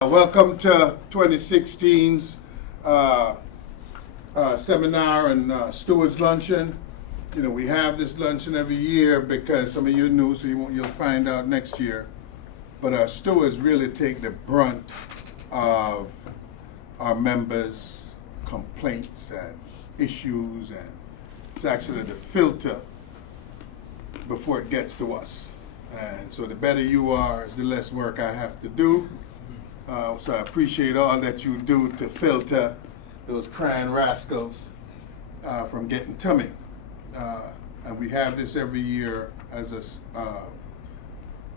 Welcome to 2016's seminar and Stewards Luncheon. You know, we have this luncheon every year because some of you are new, so you'll find out next year. But our stewards really take the brunt of our members' complaints and issues, and it's actually the filter before it gets to us. And so the better you are, is the less work I have to do. So I appreciate all that you do to filter those crying rascals from getting to me. And we have this every year as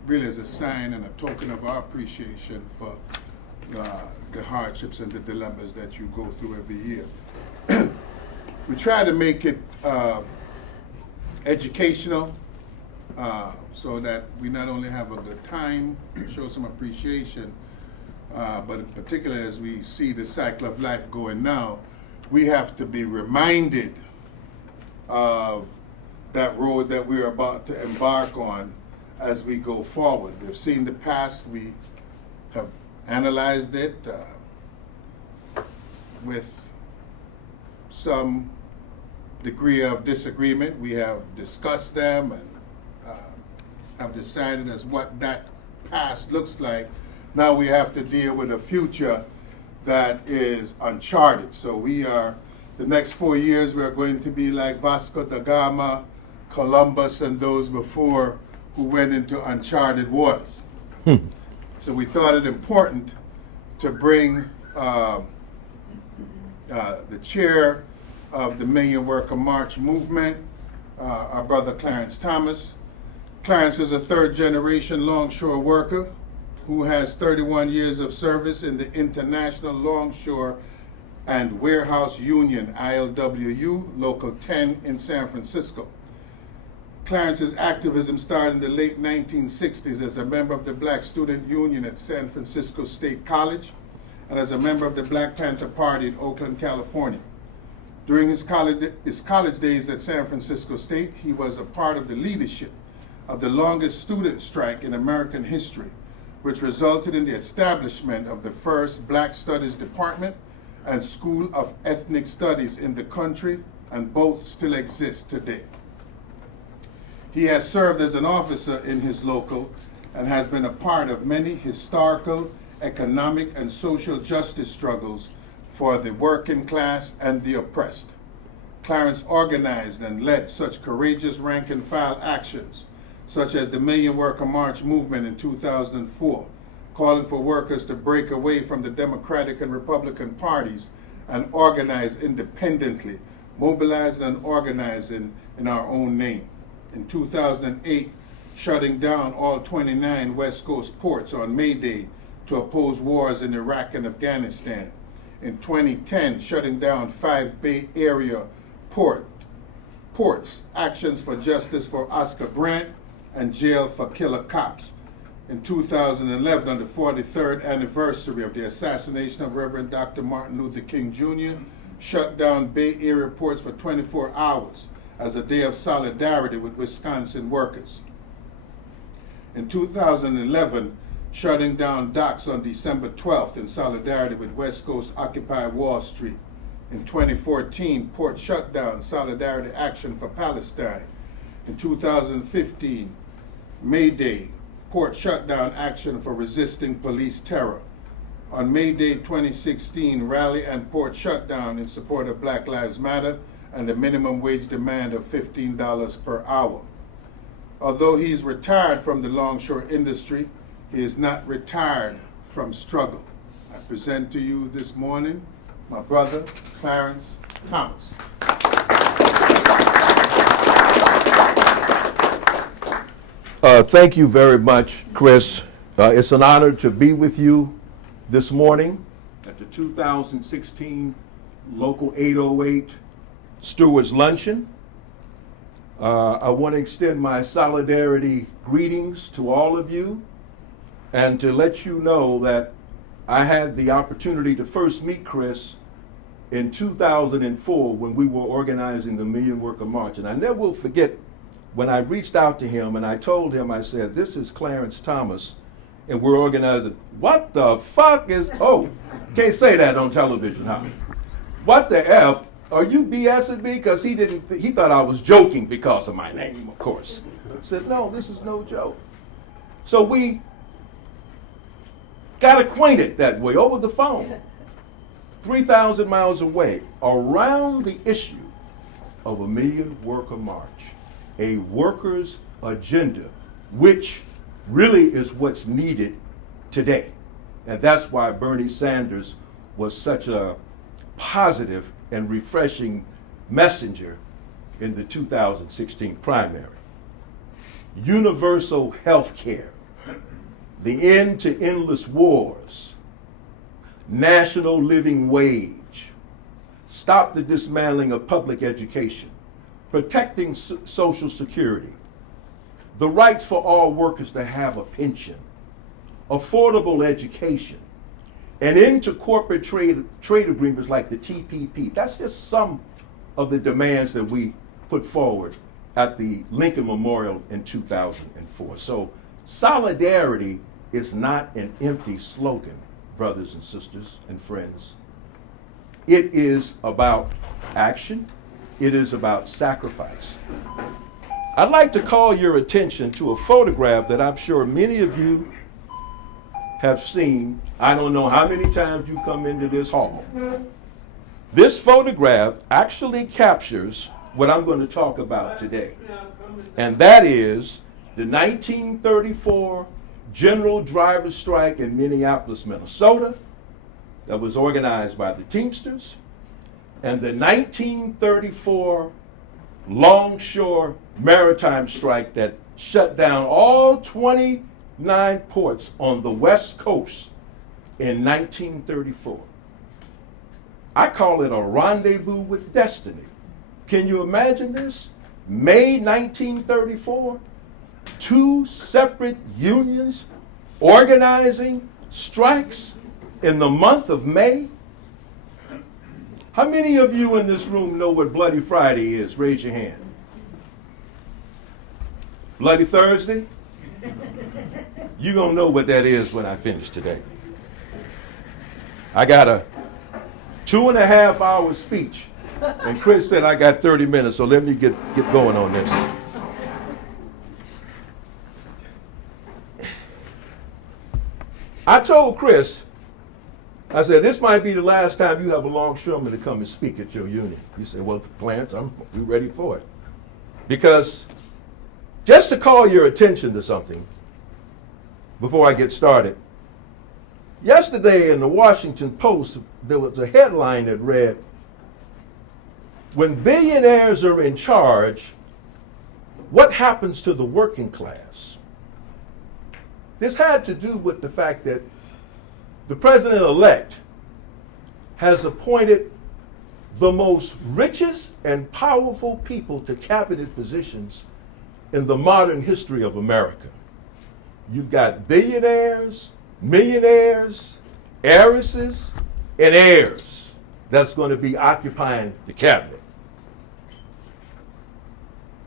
really as a sign and a token of our appreciation for the hardships and the dilemmas that you go through every year. We try to make it educational so that we not only have a good time, show some appreciation, but in particular, as we see the cycle of life going now, we have to be reminded of that road that we're about to embark on as we go forward. We've seen the past, we have analyzed it with some degree of disagreement. We have discussed them and have decided as what that past looks like. Now we have to deal with a future that is uncharted. So the next 4 years, we are going to be like Vasco da Gama, Columbus, and those before who went into uncharted waters. So we thought it important to bring the chair of the Million Worker March movement, our brother Clarence Thomas. Clarence is a third-generation longshore worker who has 31 years of service in the International Longshore and Warehouse Union, ILWU, Local 10 in San Francisco. Clarence's activism started in the late 1960s as a member of the Black Student Union at San Francisco State College and as a member of the Black Panther Party in Oakland, California. During his college days at San Francisco State, he was a part of the leadership of the longest student strike in American history, which resulted in the establishment of the first Black Studies Department and School of Ethnic Studies in the country, and both still exist today. He has served as an officer in his local and has been a part of many historical, economic, and social justice struggles for the working class and the oppressed. Clarence organized and led such courageous rank-and-file actions such as the Million Worker March movement in 2004, calling for workers to break away from the Democratic and Republican parties and organize independently, mobilizing and organizing in our own name. In 2008, shutting down all 29 West Coast ports on May Day to oppose wars in Iraq and Afghanistan. In 2010, shutting down 5 Bay Area ports, Actions for Justice for Oscar Grant, and Jail for Killer Cops. In 2011, on the 43rd anniversary of the assassination of Reverend Dr. Martin Luther King Jr., shut down Bay Area ports for 24 hours as a day of solidarity with Wisconsin workers. In 2011, shutting down docks on December 12th in solidarity with West Coast Occupy Wall Street. In 2014, port shutdown, solidarity action for Palestine. In 2015, May Day, port shutdown action for resisting police terror. On May Day 2016, rally and port shutdown in support of Black Lives Matter and the minimum wage demand of $15 per hour. Although he is retired from the longshore industry, he is not retired from struggle. I present to you this morning my brother, Clarence Thomas. Thank you very much, Chris. It's an honor to be with you this morning at the 2016 Local 808 Stewards Luncheon. I want to extend my solidarity greetings to all of you and to let you know that I had the opportunity to first meet Chris in 2004 when we were organizing the Million Worker March. And I never will forget when I reached out to him and I told him, I said, this is Clarence Thomas, and we're organizing. What the fuck is, oh, can't say that on television, huh? What the F, are you BSing me? Because he thought I was joking because of my name, of course. I said, no, this is no joke. So we got acquainted that way over the phone, 3,000 miles away, around the issue of a million worker march, a workers' agenda, which really is what's needed today. And that's why Bernie Sanders was such a positive and refreshing messenger in the 2016 primary. Universal health care, the end to endless wars, national living wage, stop the dismantling of public education, protecting Social Security, the rights for all workers to have a pension, affordable education, and into corporate trade agreements like the TPP. That's just some of the demands that we put forward at the Lincoln Memorial in 2004. So solidarity is not an empty slogan, brothers and sisters and friends. It is about action. It is about sacrifice. I'd like to call your attention to a photograph that I'm sure many of you have seen. I don't know how many times you've come into this hall. This photograph actually captures what I'm going to talk about today. And that is the 1934 General Driver's Strike in Minneapolis, Minnesota, that was organized by the Teamsters, and the 1934 Longshore Maritime Strike that shut down all 29 ports on the West Coast in 1934. I call it a rendezvous with destiny. Can you imagine this? May 1934, two separate unions organizing strikes in the month of May. How many of you in this room know what Bloody Friday is? Raise your hand. Bloody Thursday? You're going to know what that is when I finish today. I got a 2.5-hour speech, and Chris said I got 30 minutes, so let me get going on this. I told Chris, I said, this might be the last time you have a longshoreman to come and speak at your union. He said, well, Clarence, we're ready for it. Because just to call your attention to something before I get started, yesterday in the Washington Post, there was a headline that read, when billionaires are in charge, what happens to the working class? This had to do with the fact that the president-elect has appointed the most richest and powerful people to cabinet positions in the modern history of America. You've got billionaires, millionaires, heiresses, and heirs that's going to be occupying the cabinet.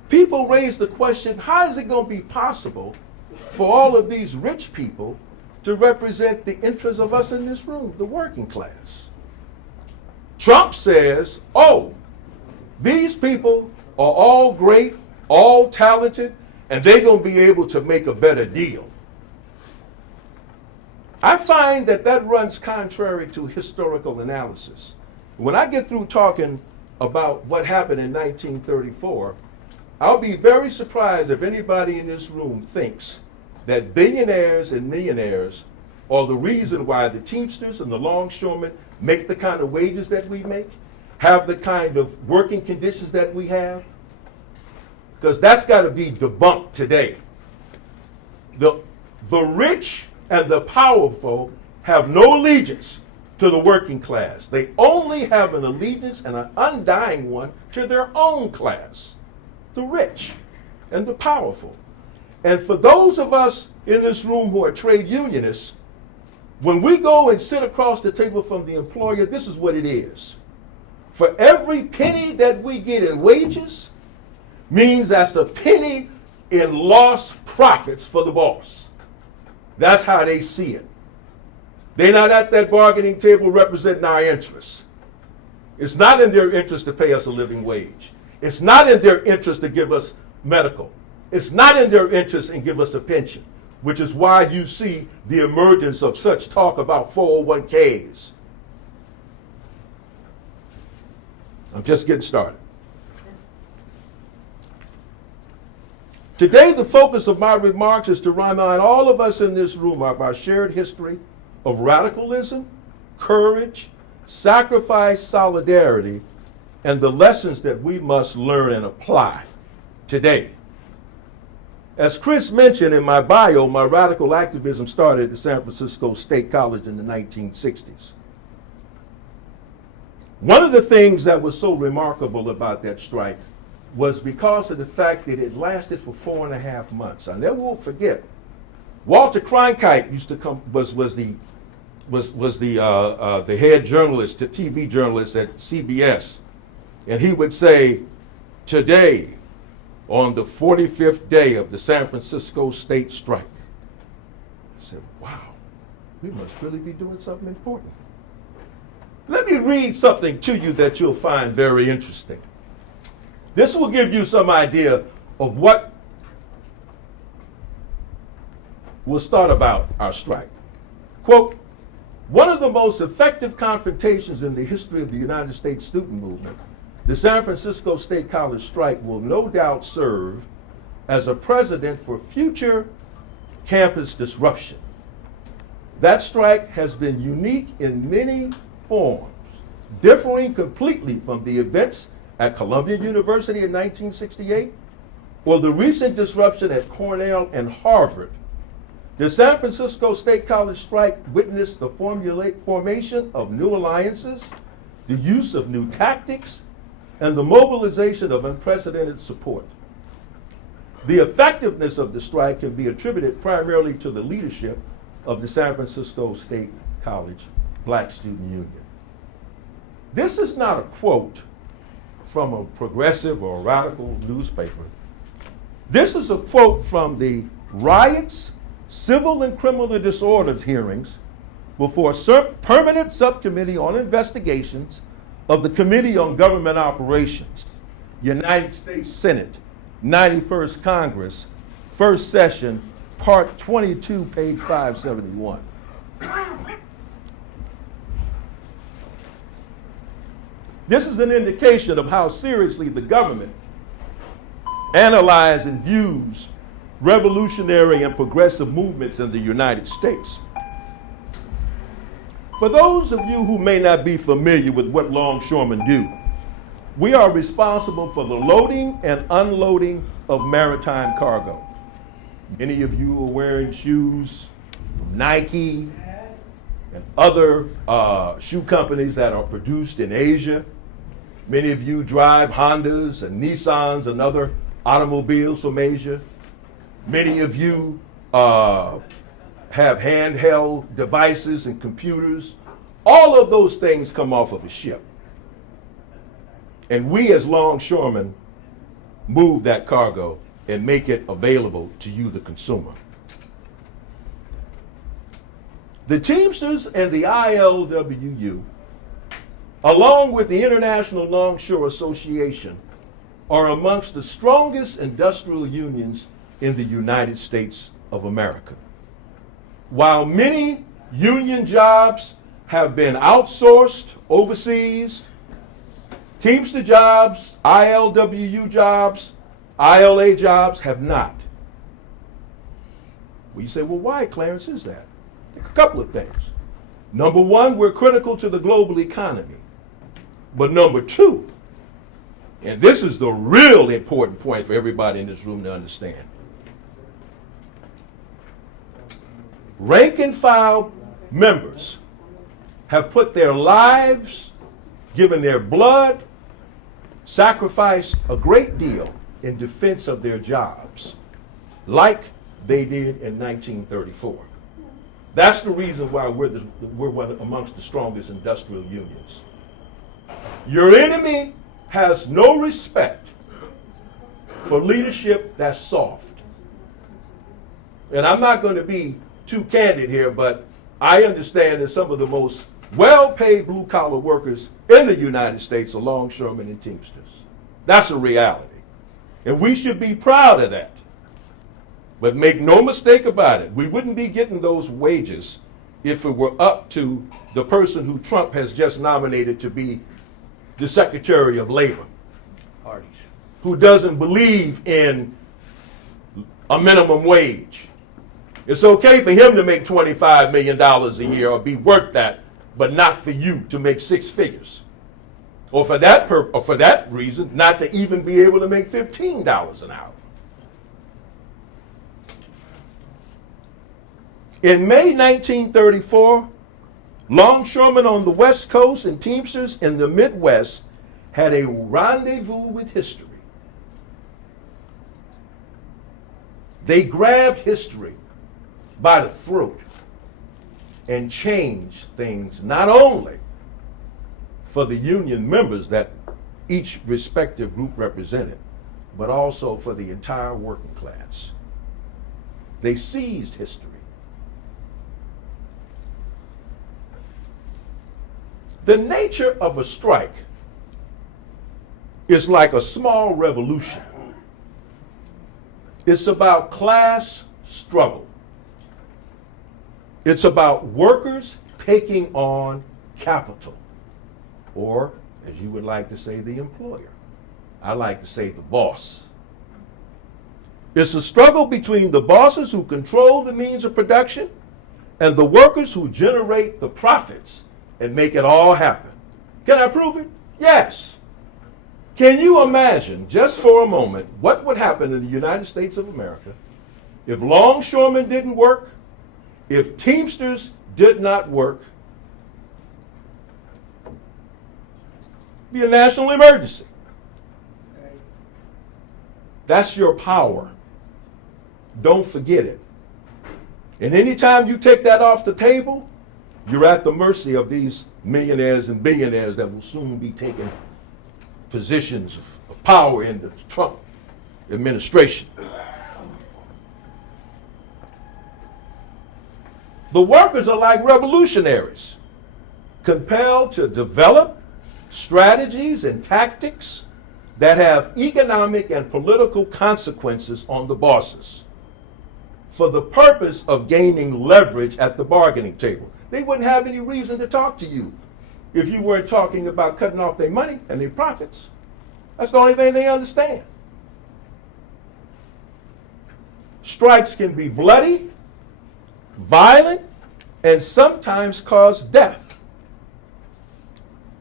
People raise the question, how is it going to be possible for all of these rich people to represent the interests of us in this room, the working class? Trump says, oh, these people are all great, all talented, and they're going to be able to make a better deal. I find that runs contrary to historical analysis. When I get through talking about what happened in 1934, I'll be very surprised if anybody in this room thinks that billionaires and millionaires are the reason why the Teamsters and the longshoremen make the kind of wages that we make, have the kind of working conditions that we have. Because that's got to be debunked today. The rich and the powerful have no allegiance to the working class. They only have an allegiance, and an undying one, to their own class, the rich and the powerful. And for those of us in this room who are trade unionists, when we go and sit across the table from the employer, this is what it is. For every penny that we get in wages means that's a penny in lost profits for the boss. That's how they see it. They're not at that bargaining table representing our interests. It's not in their interest to pay us a living wage. It's not in their interest to give us medical. It's not in their interest and give us a pension, which is why you see the emergence of such talk about 401ks. I'm just getting started. Today, the focus of my remarks is to remind all of us in this room of our shared history of radicalism, courage, sacrifice, solidarity, and the lessons that we must learn and apply today. As Chris mentioned in my bio, my radical activism started at San Francisco State College in the 1960s. One of the things that was so remarkable about that strike was because of the fact that it lasted for 4.5 months. I never will forget. Walter Cronkite used to come, was the head journalist, the TV journalist at CBS, and he would say, today, on the 45th day of the San Francisco State strike. I said, wow, we must really be doing something important. Let me read something to you that you'll find very interesting. This will give you some idea of what will start about our strike. Quote, one of the most effective confrontations in the history of the United States student movement, the San Francisco State College strike will no doubt serve as a precedent for future campus disruption. That strike has been unique in many forms, differing completely from the events at Columbia University in 1968 or the recent disruption at Cornell and Harvard. The San Francisco State College strike witnessed the formation of new alliances, the use of new tactics, and the mobilization of unprecedented support. The effectiveness of the strike can be attributed primarily to the leadership of the San Francisco State College Black Student Union. This is not a quote from a progressive or radical newspaper. This is a quote from the riots, civil and criminal disorders hearings before a permanent subcommittee on investigations of the Committee on Government Operations, United States Senate, 91st Congress, first session, part 22, page 571. This is an indication of how seriously the government analyzes and views revolutionary and progressive movements in the United States. For those of you who may not be familiar with what longshoremen do, we are responsible for the loading and unloading of maritime cargo. Many of you are wearing shoes from Nike and other shoe companies that are produced in Asia. Many of you drive Hondas and Nissans and other automobiles from Asia. Many of you have handheld devices and computers. All of those things come off of a ship. And we as longshoremen move that cargo and make it available to you, the consumer. The Teamsters and the ILWU, along with the International Longshore Association, are amongst the strongest industrial unions in the United States of America. While many union jobs have been outsourced overseas, Teamster jobs, ILWU jobs, ILA jobs have not. Well, you say, well, why, Clarence, is that? A couple of things. Number one, we're critical to the global economy. But number two, and this is the real important point for everybody in this room to understand, rank and file members have put their lives, given their blood, sacrificed a great deal in defense of their jobs, like they did in 1934. That's the reason why we're one amongst the strongest industrial unions. Your enemy has no respect for leadership that's soft. And I'm not going to be too candid here, but I understand that some of the most well-paid blue-collar workers in the United States are longshoremen and Teamsters. That's a reality. And we should be proud of that. But make no mistake about it, we wouldn't be getting those wages if it were up to the person who Trump has just nominated to be the Secretary of Labor, who doesn't believe in a minimum wage. It's okay for him to make $25 million a year or be worth that, but not for you to make six figures. Or for that reason, not to even be able to make $15 an hour. In May 1934, longshoremen on the West Coast and Teamsters in the Midwest had a rendezvous with history. They grabbed history by the throat and changed things not only for the union members that each respective group represented, but also for the entire working class. They seized history. The nature of a strike is like a small revolution. It's about class struggle. It's about workers taking on capital, or, as you would like to say, the employer. I like to say the boss. It's a struggle between the bosses who control the means of production and the workers who generate the profits and make it all happen. Can I prove it? Yes. Can you imagine, just for a moment, what would happen in the United States of America if longshoremen didn't work, if Teamsters did not work? It'd be a national emergency. That's your power. Don't forget it. And anytime you take that off the table, you're at the mercy of these millionaires and billionaires that will soon be taking positions of power in the Trump administration. The workers are like revolutionaries, compelled to develop strategies and tactics that have economic and political consequences on the bosses for the purpose of gaining leverage at the bargaining table. They wouldn't have any reason to talk to you if you weren't talking about cutting off their money and their profits. That's the only thing they understand. Strikes can be bloody, violent, and sometimes cause death.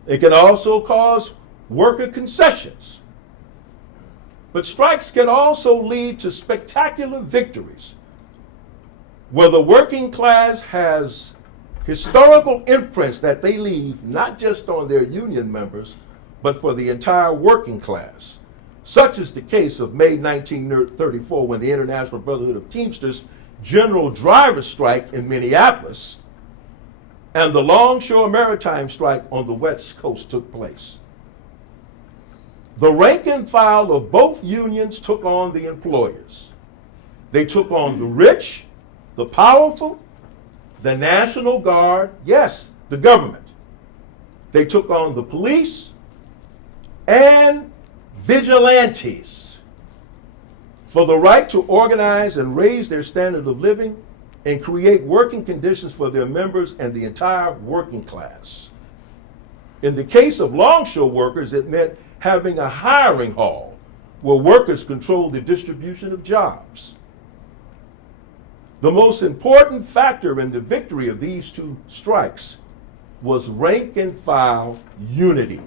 It can also cause worker concessions. But strikes can also lead to spectacular victories, where the working class has historical imprints that they leave not just on their union members, but for the entire working class. Such is the case of May 1934, when the International Brotherhood of Teamsters general driver strike in Minneapolis and the longshore maritime strike on the West Coast took place. The rank and file of both unions took on the employers. They took on the rich, the powerful, the National Guard, yes, the government. They took on the police and vigilantes for the right to organize and raise their standard of living and create working conditions for their members and the entire working class. In the case of longshore workers, it meant having a hiring hall where workers controlled the distribution of jobs. The most important factor in the victory of these two strikes was rank and file unity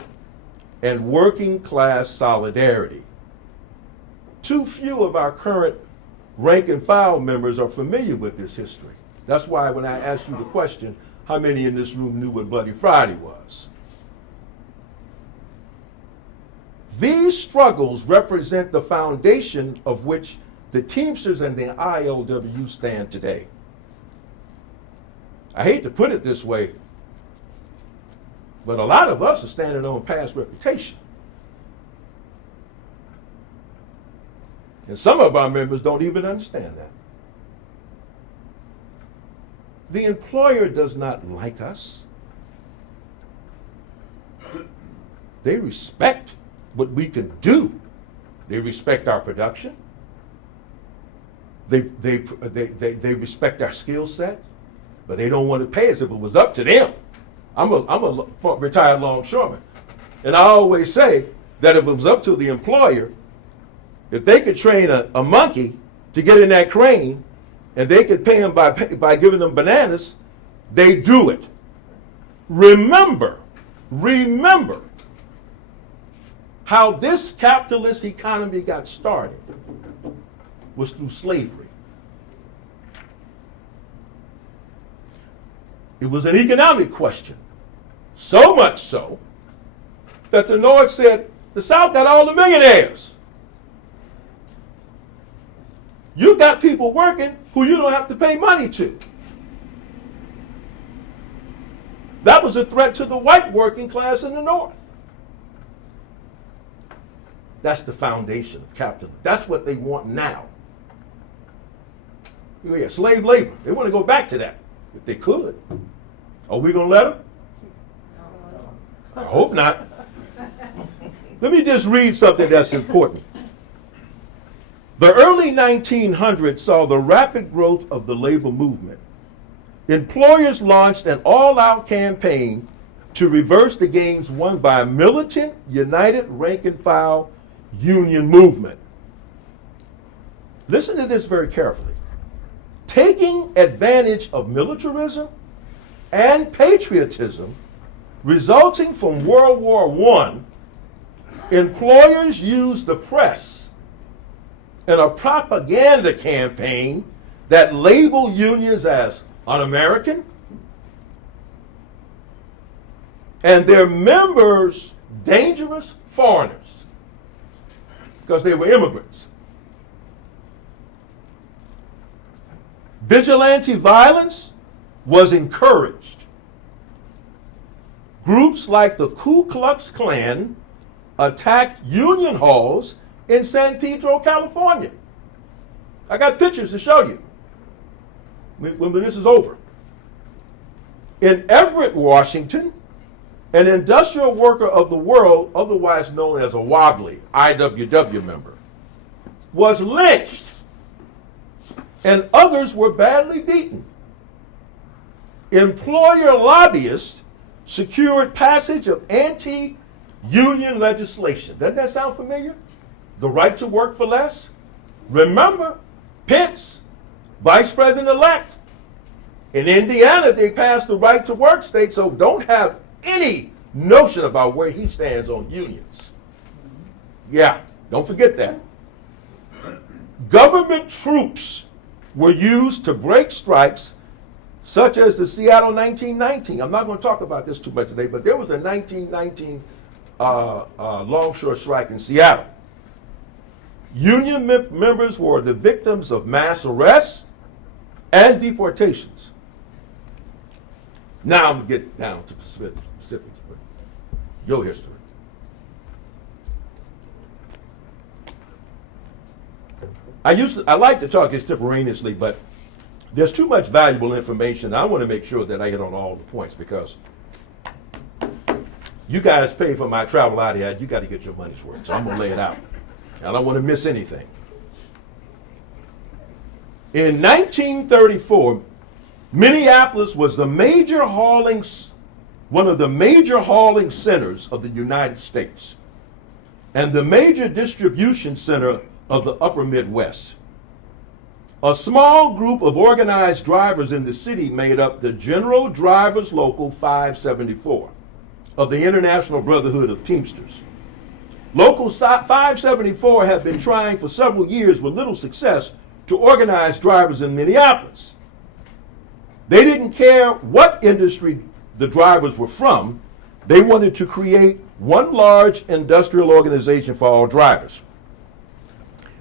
and working class solidarity. Too few of our current rank and file members are familiar with this history. That's why when I asked you the question, how many in this room knew what Bloody Friday was? These struggles represent the foundation of which the Teamsters and the ILWU stand today. I hate to put it this way, but a lot of us are standing on past reputation. And some of our members don't even understand that. The employer does not like us. They respect what we can do. They respect our production. They respect our skill set, but they don't want to pay us if it was up to them. I'm a retired longshoreman, and I always say that if it was up to the employer, if they could train a monkey to get in that crane, and they could pay them by giving them bananas, they do it. Remember how this capitalist economy got started was through slavery. It was an economic question, so much so that the North said, the South got all the millionaires. You got people working who you don't have to pay money to. That was a threat to the white working class in the North. That's the foundation of capitalism. That's what they want now. Yeah, slave labor. They want to go back to that if they could. Are we going to let them? I hope not. Let me just read something that's important. The early 1900s saw the rapid growth of the labor movement. Employers launched an all-out campaign to reverse the gains won by a militant, united rank-and-file union movement. Listen to this very carefully. Taking advantage of militarism and patriotism resulting from World War I, employers used the press in a propaganda campaign that labeled unions as un-American and their members dangerous foreigners because they were immigrants. Vigilante violence was encouraged. Groups like the Ku Klux Klan attacked union halls in San Pedro, California. I got pictures to show you when this is over. In Everett, Washington, an industrial worker of the world, otherwise known as a wobbly, IWW member, was lynched, and others were badly beaten. Employer lobbyists secured passage of anti-union legislation. Doesn't that sound familiar? The right to work for less. Remember, Pence, vice president-elect. In Indiana, they passed the right to work state, so don't have any notion about where he stands on unions. Yeah, don't forget that. Government troops were used to break strikes, such as the Seattle 1919. I'm not going to talk about this too much today, but there was a 1919 longshore strike in Seattle. Union members were the victims of mass arrests and deportations. Now I'm going to get down to specifics for your history. I like to talk extemporaneously, but there's too much valuable information. I want to make sure that I hit on all the points because you guys pay for my travel out here. You got to get your money's worth. So I'm going to lay it out. I don't want to miss anything. In 1934, Minneapolis was one of the major hauling centers of the United States and the major distribution center of the upper Midwest. A small group of organized drivers in the city made up the General Drivers Local 574 of the International Brotherhood of Teamsters. Local 574 had been trying for several years with little success to organize drivers in Minneapolis. They didn't care what industry the drivers were from. They wanted to create one large industrial organization for all drivers.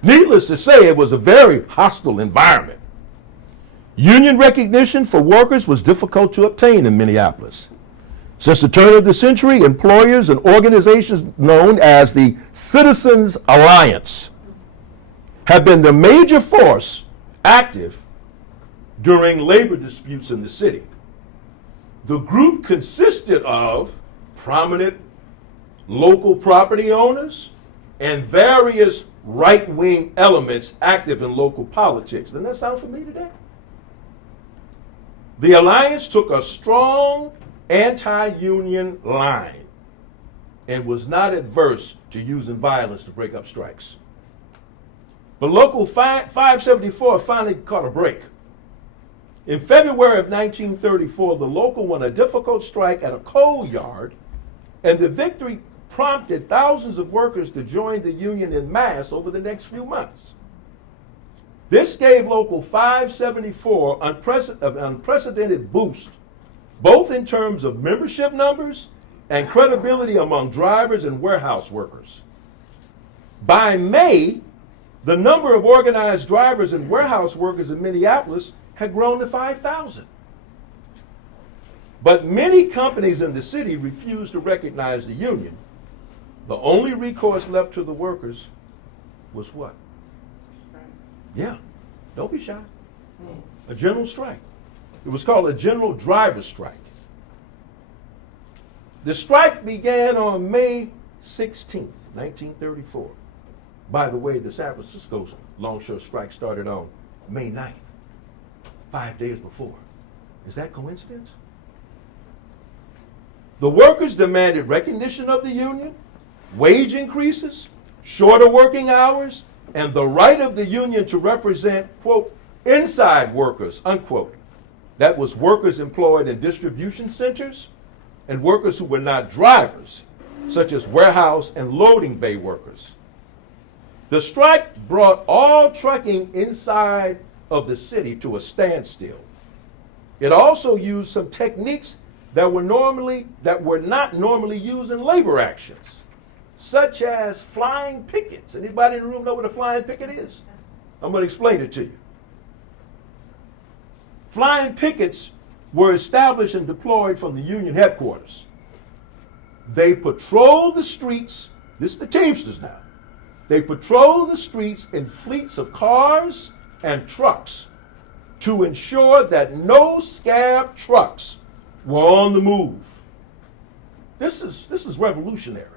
Needless to say, it was a very hostile environment. Union recognition for workers was difficult to obtain in Minneapolis. Since the turn of the century, employers and organizations known as the Citizens Alliance have been the major force active during labor disputes in the city. The group consisted of prominent local property owners and various right-wing elements active in local politics. Doesn't that sound familiar today? The Alliance took a strong anti-union line and was not adverse to using violence to break up strikes. But Local 574 finally caught a break. In February of 1934, the local won a difficult strike at a coal yard, and the victory prompted thousands of workers to join the union en masse over the next few months. This gave Local 574 an unprecedented boost, both in terms of membership numbers and credibility among drivers and warehouse workers. By May, the number of organized drivers and warehouse workers in Minneapolis had grown to 5,000. But many companies in the city refused to recognize the union. The only recourse left to the workers was what? Yeah, don't be shy. A general strike. It was called a general driver strike. The strike began on May 16th, 1934. By the way, the San Francisco longshore strike started on May 9th, 5 days before. Is that coincidence? The workers demanded recognition of the union, wage increases, shorter working hours, and the right of the union to represent, quote, inside workers, unquote. That was workers employed in distribution centers and workers who were not drivers, such as warehouse and loading bay workers. The strike brought all trucking inside of the city to a standstill. It also used some techniques that were not normally used in labor actions, such as flying pickets. Anybody in the room know what a flying picket is? I'm going to explain it to you. Flying pickets were established and deployed from the union headquarters. They patrolled the streets. This is the Teamsters now. They patrolled the streets in fleets of cars and trucks to ensure that no scab trucks were on the move. This is revolutionary.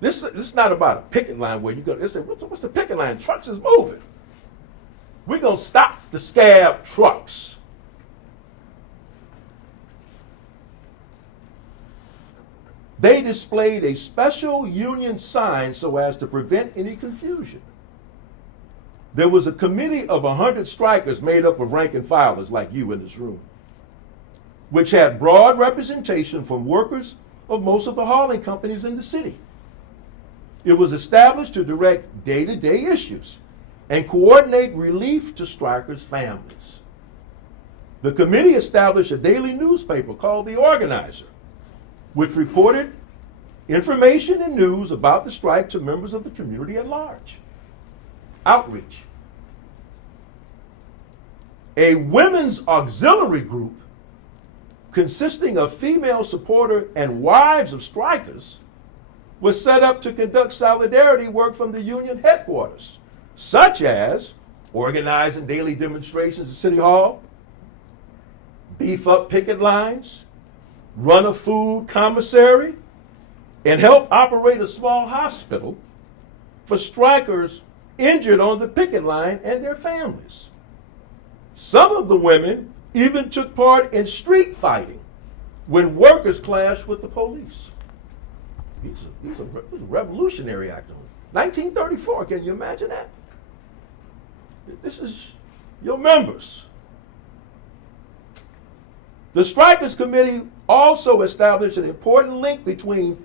This is not about a picket line where you go, what's the picket line? Trucks is moving. We're going to stop the scab trucks. They displayed a special union sign so as to prevent any confusion. There was a committee of 100 strikers made up of rank and filers like you in this room, which had broad representation from workers of most of the hauling companies in the city. It was established to direct day-to-day issues and coordinate relief to strikers' families. The committee established a daily newspaper called The Organizer, which reported information and news about the strike to members of the community at large. Outreach. A women's auxiliary group consisting of female supporters and wives of strikers was set up to conduct solidarity work from the union headquarters, such as organizing daily demonstrations at City Hall, beef up picket lines, run a food commissary, and help operate a small hospital for strikers injured on the picket line and their families. Some of the women even took part in street fighting when workers clashed with the police. These are revolutionary act. 1934, can you imagine that? This is your members. The Strikers Committee also established an important link between,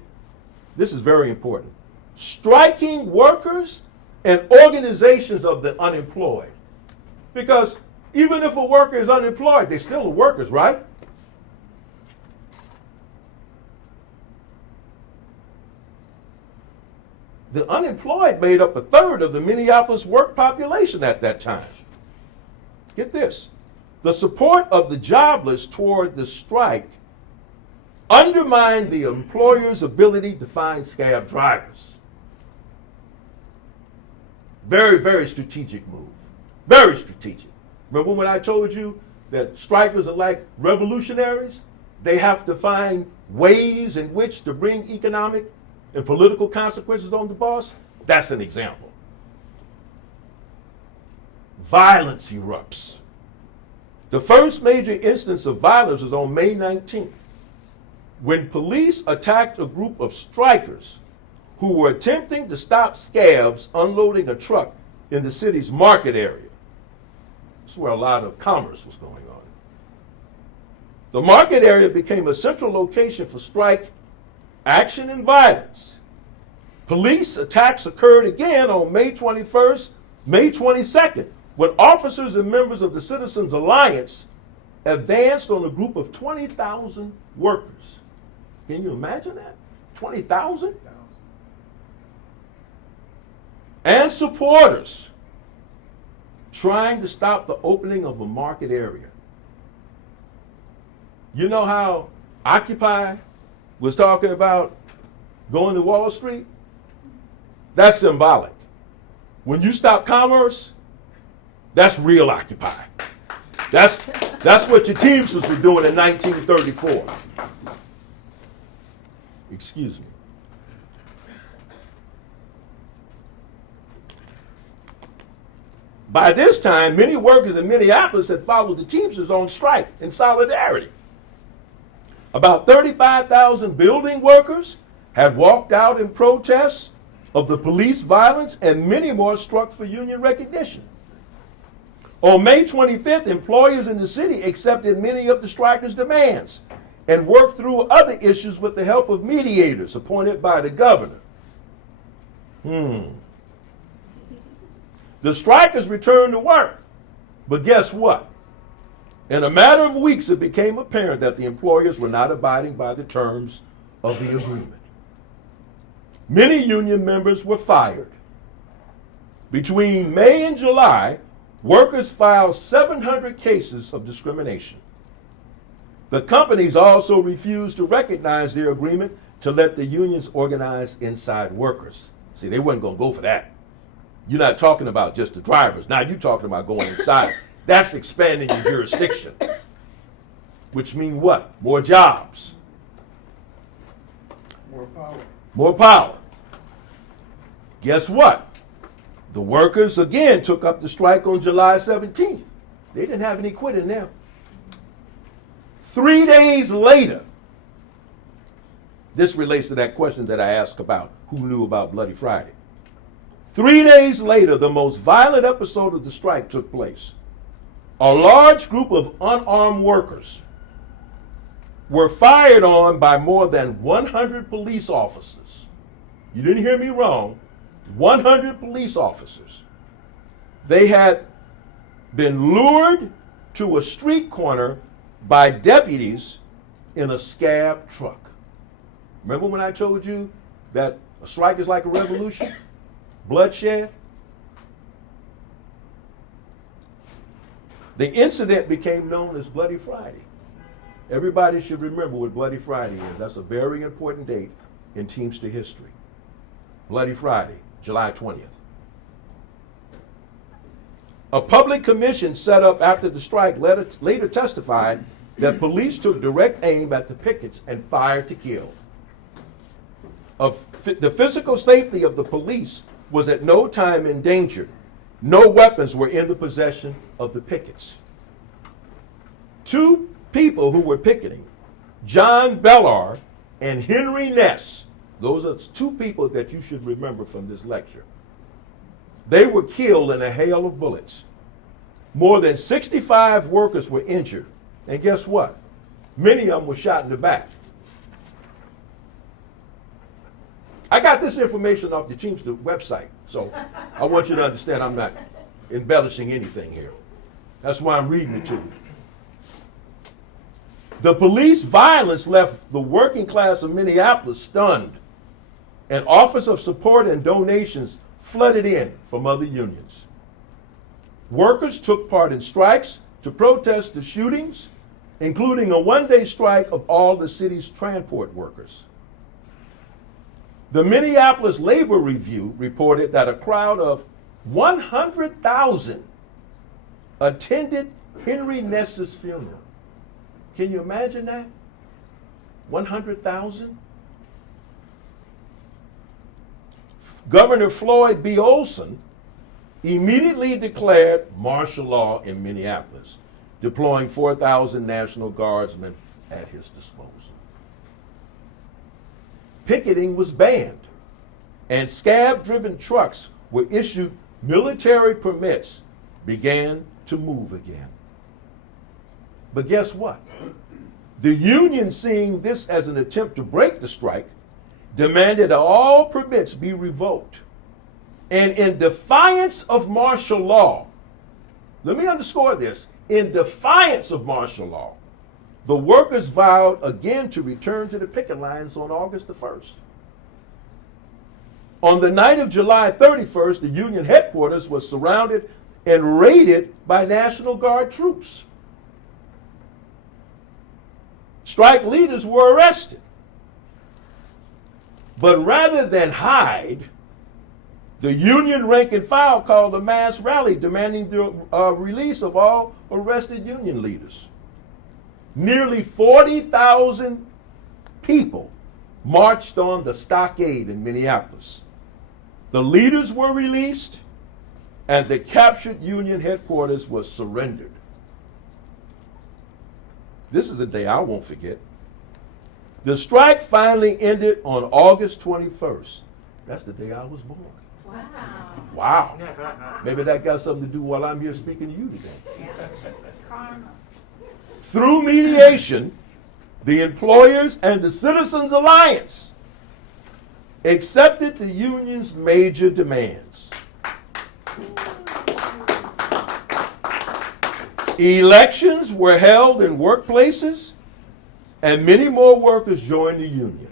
this is very important, striking workers and organizations of the unemployed. Because even if a worker is unemployed, they're still workers, right? The unemployed made up a third of the Minneapolis work population at that time. Get this. The support of the jobless toward the strike undermined the employer's ability to find scab drivers. Very, very strategic move. Very strategic. Remember when I told you that strikers are like revolutionaries? They have to find ways in which to bring economic and political consequences on the boss? That's an example. Violence erupts. The first major instance of violence was on May 19th, when police attacked a group of strikers who were attempting to stop scabs unloading a truck in the city's market area. That's where a lot of commerce was going on. The market area became a central location for strike action and violence. Police attacks occurred again on May 21st, May 22nd, when officers and members of the Citizens Alliance advanced on a group of 20,000 workers. Can you imagine that? 20,000? And supporters trying to stop the opening of a market area. You know how Occupy was talking about going to Wall Street? That's symbolic. When you stop commerce, that's real Occupy. That's what your Teamsters were doing in 1934. Excuse me. By this time, many workers in Minneapolis had followed the Teamsters on strike in solidarity. About 35,000 building workers had walked out in protest of the police violence, and many more struck for union recognition. On May 25th, employers in the city accepted many of the strikers' demands and worked through other issues with the help of mediators appointed by the governor. The strikers returned to work, but guess what? In a matter of weeks, it became apparent that the employers were not abiding by the terms of the agreement. Many union members were fired. Between May and July, workers filed 700 cases of discrimination. The companies also refused to recognize their agreement to let the unions organize inside workers. See, they wasn't going to go for that. You're not talking about just the drivers. Now you're talking about going inside. That's expanding your jurisdiction. Which means what? More jobs. More power. More power. Guess what? The workers again took up the strike on July 17th. They didn't have any quitting there. 3 days later, this relates to that question that I asked about who knew about Bloody Friday. 3 days later, the most violent episode of the strike took place. A large group of unarmed workers were fired on by more than 100 police officers. You didn't hear me wrong. 100 police officers. They had been lured to a street corner by deputies in a scab truck. Remember when I told you that a strike is like a revolution? Bloodshed? The incident became known as Bloody Friday. Everybody should remember what Bloody Friday is. That's a very important date in Teamster history. Bloody Friday, July 20th. A public commission set up after the strike later testified that police took direct aim at the pickets and fired to kill. The physical safety of the police was at no time endangered. No weapons were in the possession of the pickets. Two people who were picketing, John Bellar and Henry Ness, those are two people that you should remember from this lecture. They were killed in a hail of bullets. More than 65 workers were injured. And guess what? Many of them were shot in the back. I got this information off the Teamster website, so I want you to understand I'm not embellishing anything here. That's why I'm reading it to you. The police violence left the working class of Minneapolis stunned, and offers of support and donations flooded in from other unions. Workers took part in strikes to protest the shootings, including a one-day strike of all the city's transport workers. The Minneapolis Labor Review reported that a crowd of 100,000 attended Henry Ness's funeral. Can you imagine that? 100,000? Governor Floyd B. Olson immediately declared martial law in Minneapolis, deploying 4,000 National Guardsmen at his disposal. Picketing was banned, and scab-driven trucks were issued military permits, began to move again. But guess what? The union, seeing this as an attempt to break the strike, demanded that all permits be revoked. And in defiance of martial law, let me underscore this, in defiance of martial law, the workers vowed again to return to the picket lines on August the 1st. On the night of July 31st, the union headquarters was surrounded and raided by National Guard troops. Strike leaders were arrested. But rather than hide, the union rank and file called a mass rally demanding the release of all arrested union leaders. Nearly 40,000 people marched on the stockade in Minneapolis. The leaders were released, and the captured union headquarters was surrendered. This is a day I won't forget. The strike finally ended on August 21st. That's the day I was born. Wow. Wow. Maybe that got something to do while I'm here speaking to you today. Yeah. Karma. Through mediation, the employers and the Citizens Alliance accepted the union's major demands. Elections were held in workplaces, and many more workers joined the union.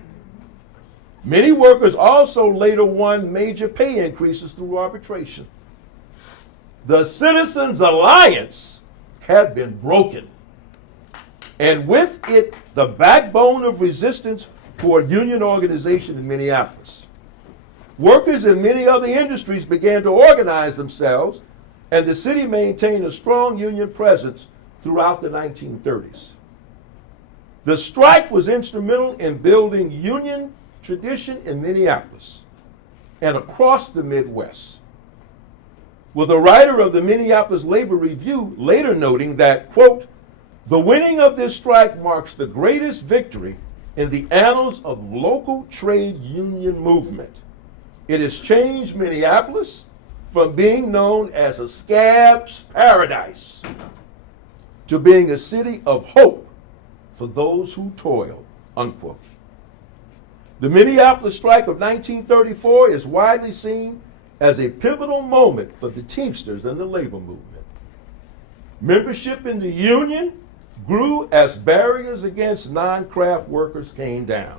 Many workers also later won major pay increases through arbitration. The Citizens Alliance had been broken, and with it, the backbone of resistance toward union organization in Minneapolis. Workers in many other industries began to organize themselves, and the city maintained a strong union presence throughout the 1930s. The strike was instrumental in building union tradition in Minneapolis and across the Midwest, with a writer of the Minneapolis Labor Review later noting that, quote, "The winning of this strike marks the greatest victory in the annals of local trade union movement. It has changed Minneapolis from being known as a scab's paradise to being a city of hope for those who toil," unquote. The Minneapolis strike of 1934 is widely seen as a pivotal moment for the Teamsters and the labor movement. Membership in the union grew as barriers against non-craft workers came down.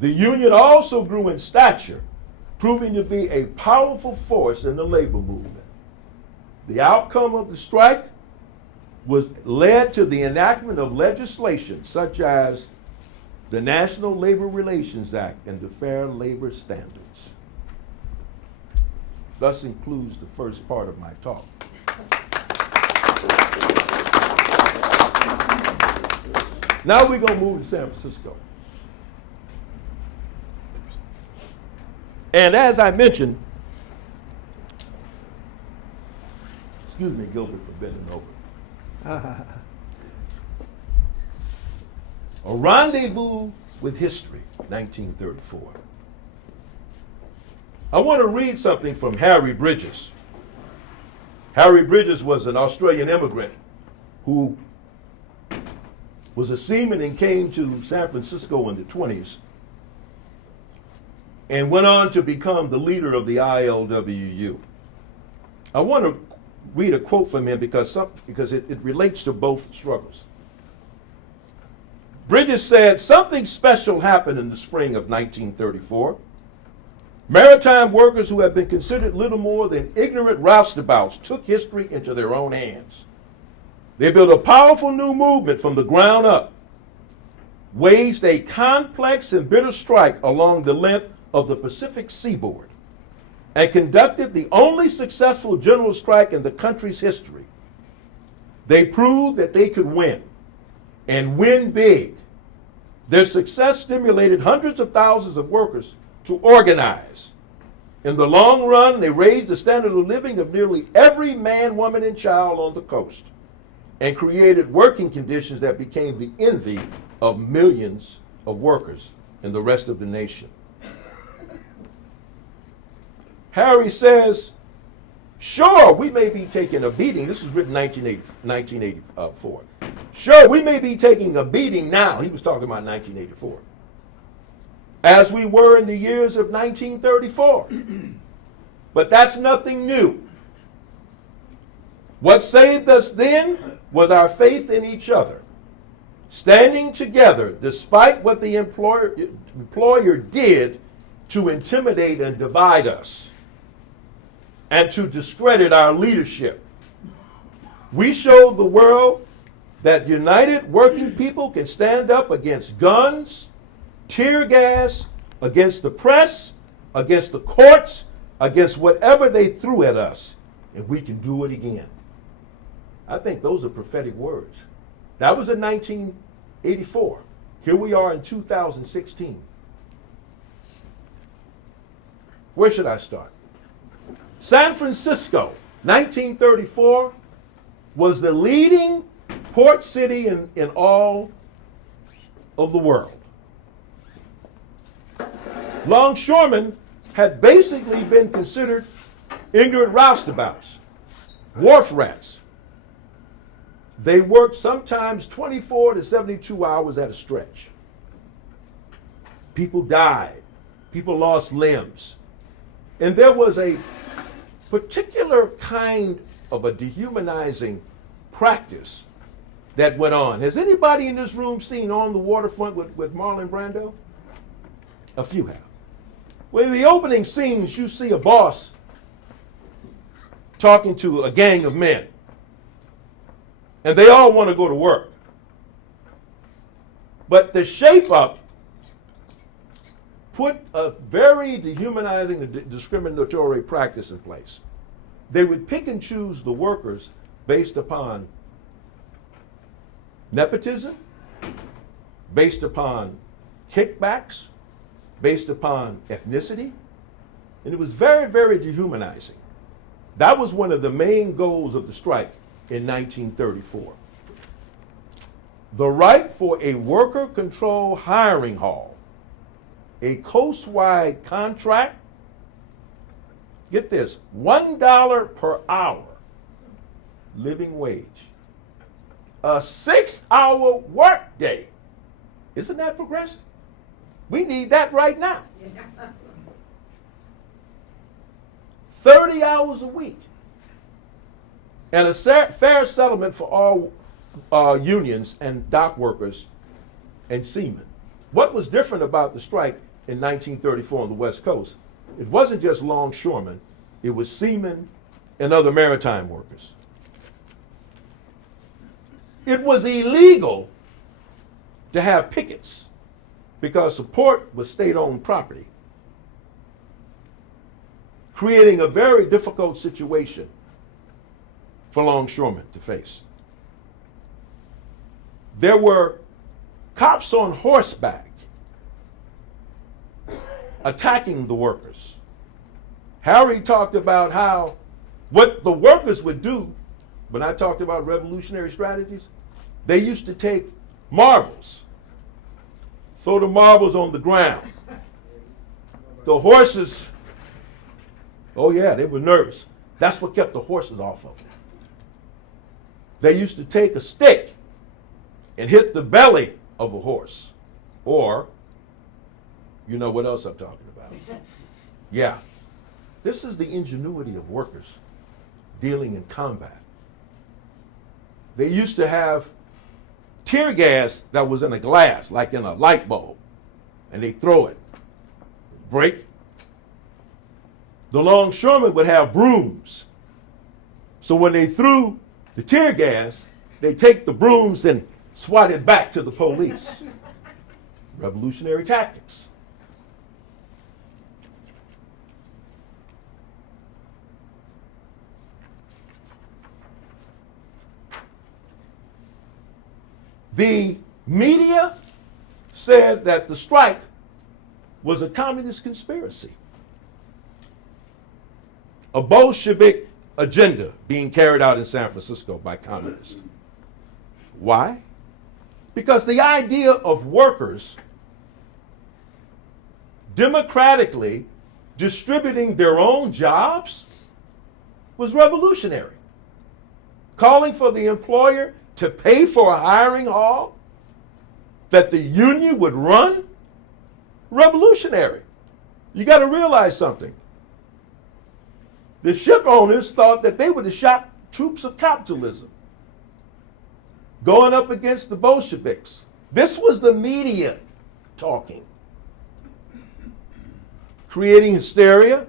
The union also grew in stature, proving to be a powerful force in the labor movement. The outcome of the strike led to the enactment of legislation such as the National Labor Relations Act and the Fair Labor Standards. Thus includes the first part of my talk. Now we're going to move to San Francisco. And as I mentioned, excuse me, Gilbert, for bending over. A Rendezvous with History, 1934. I want to read something from Harry Bridges. Harry Bridges was an Australian immigrant who was a seaman and came to San Francisco in the 20s and went on to become the leader of the ILWU. I want to read a quote from him because it relates to both struggles. Bridges said, "Something special happened in the spring of 1934. Maritime workers who had been considered little more than ignorant roustabouts took history into their own hands. They built a powerful new movement from the ground up, waged a complex and bitter strike along the length of the Pacific seaboard, and conducted the only successful general strike in the country's history. They proved that they could win, and win big. Their success stimulated hundreds of thousands of workers to organize. In the long run, they raised the standard of living of nearly every man, woman, and child on the coast, and created working conditions that became the envy of millions of workers in the rest of the nation. Harry says, sure, we may be taking a beating. This was written 1984. Sure, we may be taking a beating now. He was talking about 1984. As we were in the years of 1934. But that's nothing new. What saved us then was our faith in each other, standing together despite what the employer did to intimidate and divide us and to discredit our leadership. We showed the world that united working people can stand up against guns, tear gas, against the press, against the courts, against whatever they threw at us, and we can do it again. I think those are prophetic words. That was in 1984. Here we are in 2016. Where should I start? San Francisco, 1934, was the leading port city in all of the world. Longshoremen had basically been considered ignorant roustabouts, wharf rats. They worked sometimes 24 to 72 hours at a stretch. People died. People lost limbs. And there was a particular kind of a dehumanizing practice that went on. Has anybody in this room seen On the Waterfront with Marlon Brando? A few have. Well, in the opening scenes, you see a boss talking to a gang of men. And they all want to go to work. But the shape up put a very dehumanizing and discriminatory practice in place. They would pick and choose the workers based upon nepotism, based upon kickbacks, based upon ethnicity, and it was very, very dehumanizing. That was one of the main goals of the strike in 1934. The right for a worker-controlled hiring hall, a coast-wide contract, get this, $1 per hour living wage, a 6-hour workday. Isn't that progressive? We need that right now. 30 hours a week. And a fair settlement for all unions and dock workers and seamen. What was different about the strike in 1934 on the West Coast? It wasn't just longshoremen, it was seamen and other maritime workers. It was illegal to have pickets because the port was state-owned property, creating a very difficult situation for longshoremen to face. There were cops on horseback attacking the workers. Harry talked about how what the workers would do when I talked about revolutionary strategies. They used to take marbles, throw the marbles on the ground. The horses, oh yeah, they were nervous. That's what kept the horses off of them. They used to take a stick and hit the belly of a horse. Or, you know what else I'm talking about. Yeah. This is the ingenuity of workers dealing in combat. They used to have tear gas that was in a glass, like in a light bulb, and they throw it, break. The longshoremen would have brooms. So when they threw the tear gas, they take the brooms and swat it back to the police. Revolutionary tactics. The media said that the strike was a communist conspiracy, a Bolshevik agenda being carried out in San Francisco by communists. Why? Because the idea of workers democratically distributing their own jobs was revolutionary. Calling for the employer to pay for a hiring hall that the union would run, revolutionary. You got to realize something. The ship owners thought that they were the shock troops of capitalism, going up against the Bolsheviks. This was the media talking, creating hysteria.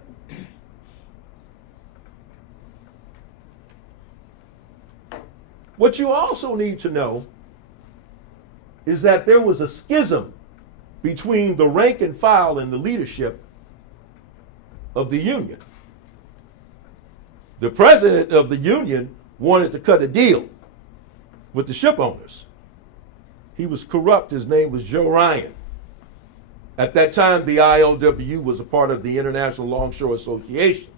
What you also need to know is that there was a schism between the rank and file and the leadership of the union. The president of the union wanted to cut a deal with the ship owners. He was corrupt. His name was Joe Ryan. At that time, the ILWU was a part of the International Longshore Association.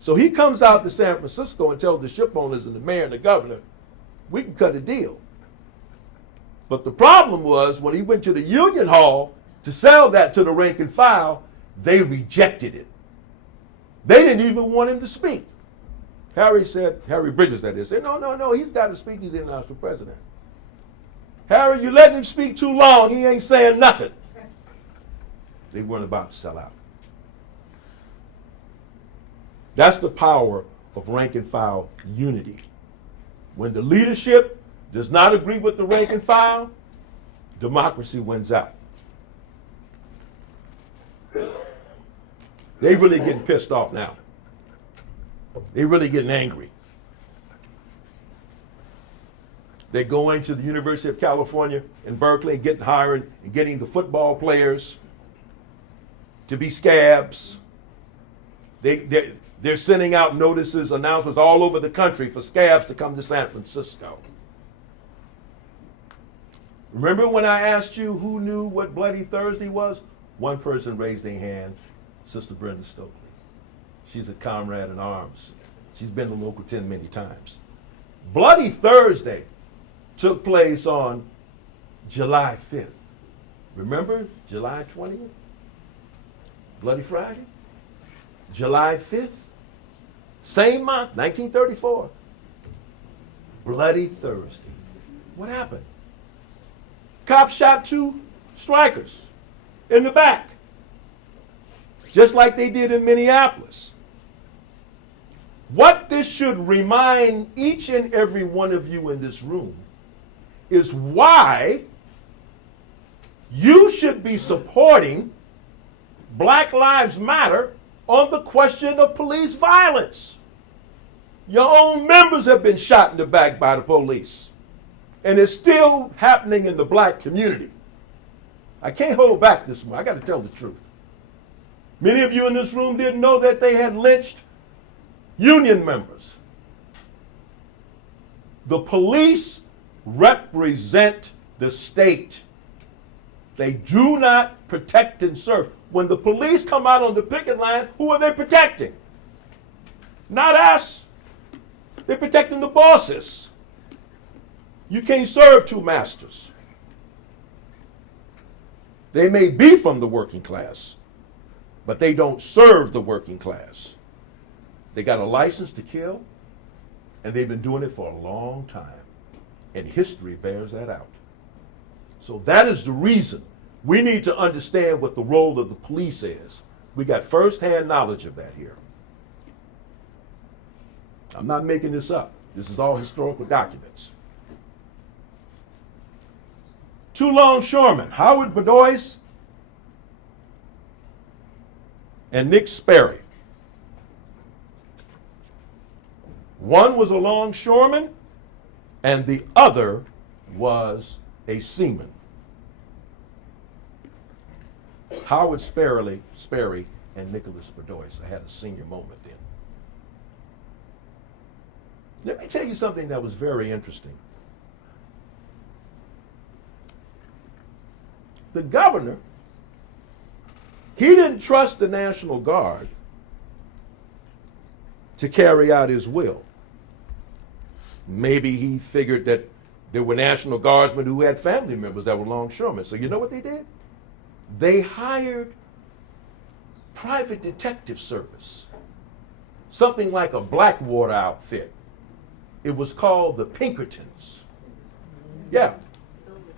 So he comes out to San Francisco and tells the ship owners and the mayor and the governor, we can cut a deal. But the problem was when he went to the union hall to sell that to the rank and file, they rejected it. They didn't even want him to speak. Harry Bridges that is, said, no, he's got to speak, he's the international president. Harry, you letting him speak too long, he ain't saying nothing. They weren't about to sell out. That's the power of rank and file unity. When the leadership does not agree with the rank and file, democracy wins out. They really getting pissed off now. They really getting angry. They go into the University of California in Berkeley, hiring and getting the football players to be scabs. They're sending out notices, announcements all over the country for scabs to come to San Francisco. Remember when I asked you who knew what Bloody Thursday was? One person raised their hand, Sister Brenda Stokely. She's a comrade in arms. She's been to Local 10 many times. Bloody Thursday took place on July 5th. Remember July 20th? Bloody Friday? July 5th? Same month, 1934. Bloody Thursday. What happened? Cops shot 2 strikers in the back, just like they did in Minneapolis. What this should remind each and every one of you in this room is why you should be supporting Black Lives Matter on the question of police violence. Your own members have been shot in the back by the police, and it's still happening in the black community. I can't hold back this morning. I got to tell the truth. Many of you in this room didn't know that they had lynched union members. The police represent the state. They do not protect and serve. When the police come out on the picket line, who are they protecting? Not us. They're protecting the bosses. You can't serve 2 masters. They may be from the working class, but they don't serve the working class. They got a license to kill, and they've been doing it for a long time. And history bears that out. So that is the reason we need to understand what the role of the police is. We got firsthand knowledge of that here. I'm not making this up. This is all historical documents. 2 longshoremen, Howard Bedoya and Nick Sperry. One was a longshoreman, and the other was a seaman. Howard Sperry and Nicholas Bedoya. I had a senior moment then. Let me tell you something that was very interesting. the governor, he didn't trust the National Guard to carry out his will. Maybe he figured that there were National Guardsmen who had family members that were longshoremen. So you know what they did? They hired private detective service, something like a Blackwater outfit. It was called the Pinkertons. Yeah,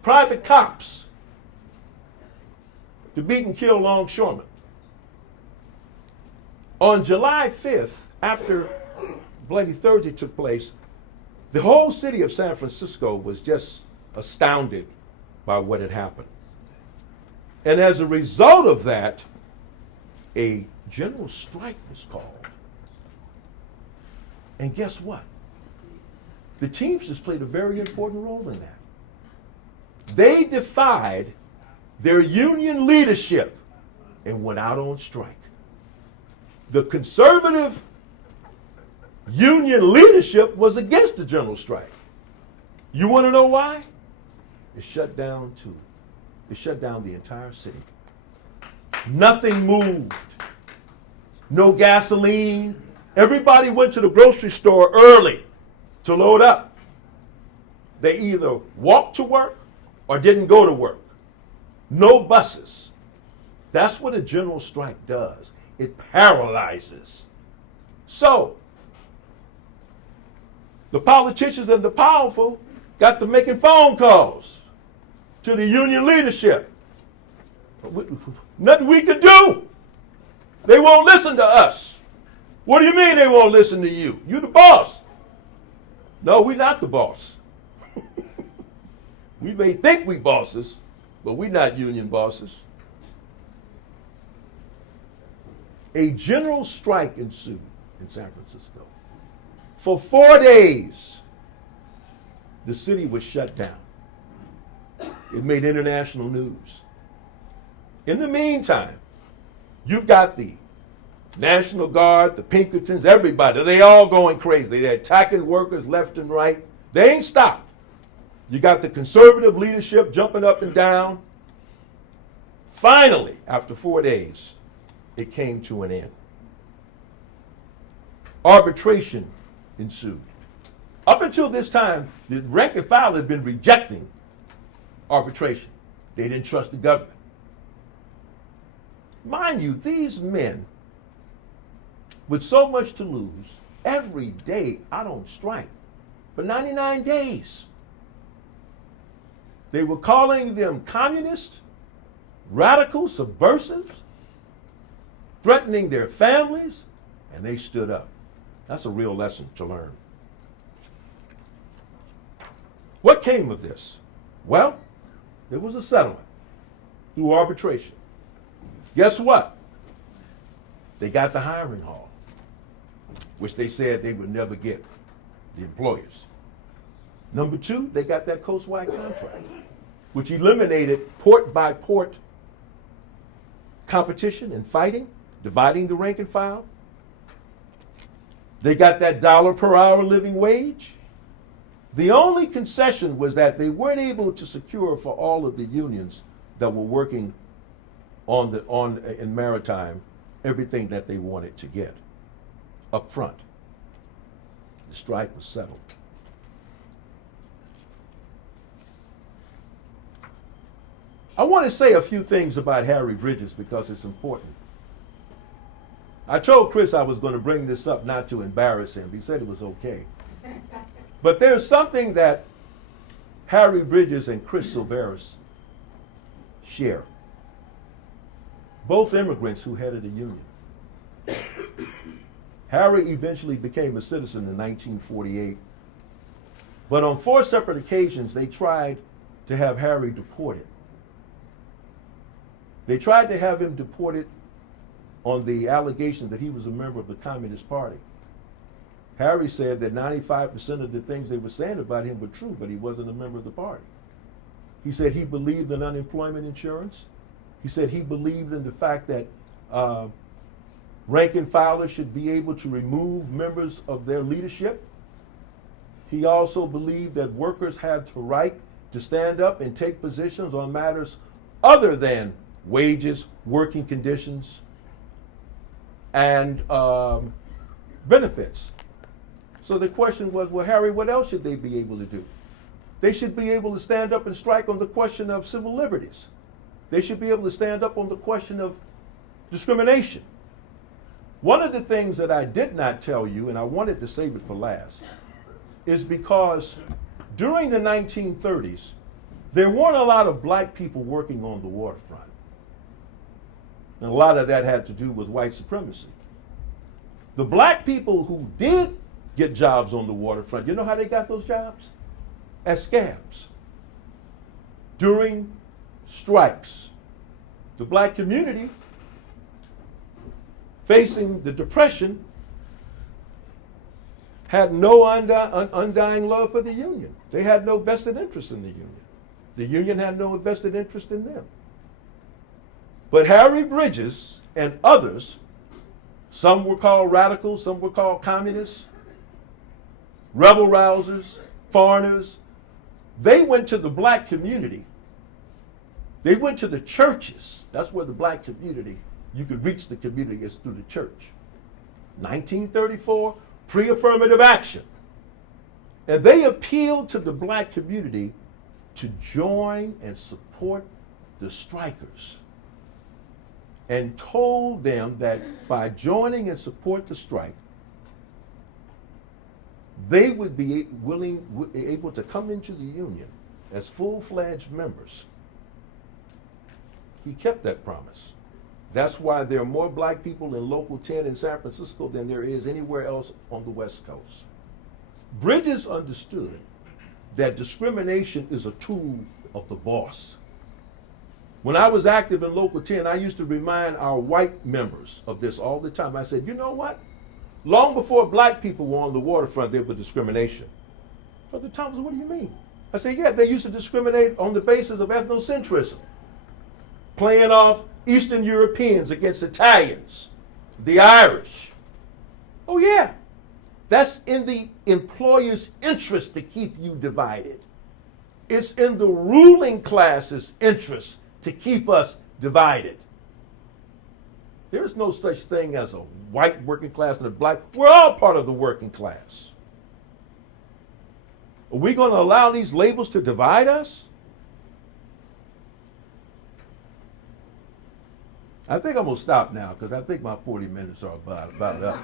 private cops to beat and kill longshoremen. On July 5th, after Bloody Thursday took place, the whole city of San Francisco was just astounded by what had happened. And as a result of that, a general strike was called. And guess what? The Teamsters played a very important role in that. They defied their union leadership and went out on strike. The conservative union leadership was against the general strike. You want to know why? It shut down the entire city. Nothing moved. No gasoline. Everybody went to the grocery store early to load up. They either walked to work or didn't go to work. No buses. That's what a general strike does. It paralyzes. So, the politicians and the powerful got to making phone calls to the union leadership. Nothing we could do. They won't listen to us. What do you mean they won't listen to you? You the boss. No, we're not the boss. We may think we bosses, but we're not union bosses. A general strike ensued in San Francisco. For 4 days, the city was shut down. It made international news. In the meantime, you've got the National Guard, the Pinkertons, everybody. They all going crazy. They're attacking workers left and right. They ain't stopped. You got the conservative leadership jumping up and down. Finally, after 4 days, it came to an end. Arbitration ensued. Up until this time, the rank and file had been rejecting arbitration. They didn't trust the government. Mind you, these men, with so much to lose, every day out on strike for 99 days. They were calling them communists, radical, subversives, threatening their families, and they stood up. That's a real lesson to learn. What came of this? Well, there was a settlement through arbitration. Guess what? They got the hiring hall, which they said they would never get, the employers. Number two, they got that coast-wide contract, which eliminated port-by-port competition and fighting, dividing the rank and file. They got that $1 per hour living wage. The only concession was that they weren't able to secure for all of the unions that were working in maritime everything that they wanted to get up front. The strike was settled. I want to say a few things about Harry Bridges because it's important. I told Chris I was going to bring this up not to embarrass him. He said it was okay. But there's something that Harry Bridges and Chris Silveris share. Both immigrants who headed a union. Harry eventually became a citizen in 1948. But on 4 separate occasions, they tried to have Harry deported. They tried to have him deported on the allegation that he was a member of the Communist Party. Harry said that 95% of the things they were saying about him were true, but he wasn't a member of the party. He said he believed in unemployment insurance. He said he believed in the fact that rank and filers should be able to remove members of their leadership. He also believed that workers had the right to stand up and take positions on matters other than wages, working conditions, and benefits. So the question was, well, Harry, what else should they be able to do? They should be able to stand up and strike on the question of civil liberties. They should be able to stand up on the question of discrimination. One of the things that I did not tell you, and I wanted to save it for last, is because during the 1930s, there weren't a lot of black people working on the waterfront. And a lot of that had to do with white supremacy. The black people who did get jobs on the waterfront, you know how they got those jobs? As scabs. During strikes. The black community, facing the Depression, had no undying love for the Union. They had no vested interest in the Union. The Union had no vested interest in them. But Harry Bridges and others, some were called radicals, some were called communists, rebel rousers, foreigners, they went to the black community. They went to the churches. That's where the black community, you could reach the community, is through the church. 1934, pre-affirmative action. And they appealed to the black community to join and support the strikers, and told them that by joining and support the strike, they would be able to come into the Union as full-fledged members. He kept that promise. That's why there are more black people in Local 10 in San Francisco than there is anywhere else on the West Coast. Bridges understood that discrimination is a tool of the boss. When I was active in Local 10, I used to remind our white members of this all the time. I said, you know what? Long before black people were on the waterfront, there was discrimination. Brother Thomas, what do you mean? I said, yeah, they used to discriminate on the basis of ethnocentrism, playing off Eastern Europeans against Italians, the Irish. Oh yeah, that's in the employer's interest to keep you divided. It's in the ruling class's interest to keep us divided. There's no such thing as a white working class and a black. We're all part of the working class. Are we going to allow these labels to divide us? I think I'm going to stop now because I think my 40 minutes are about up.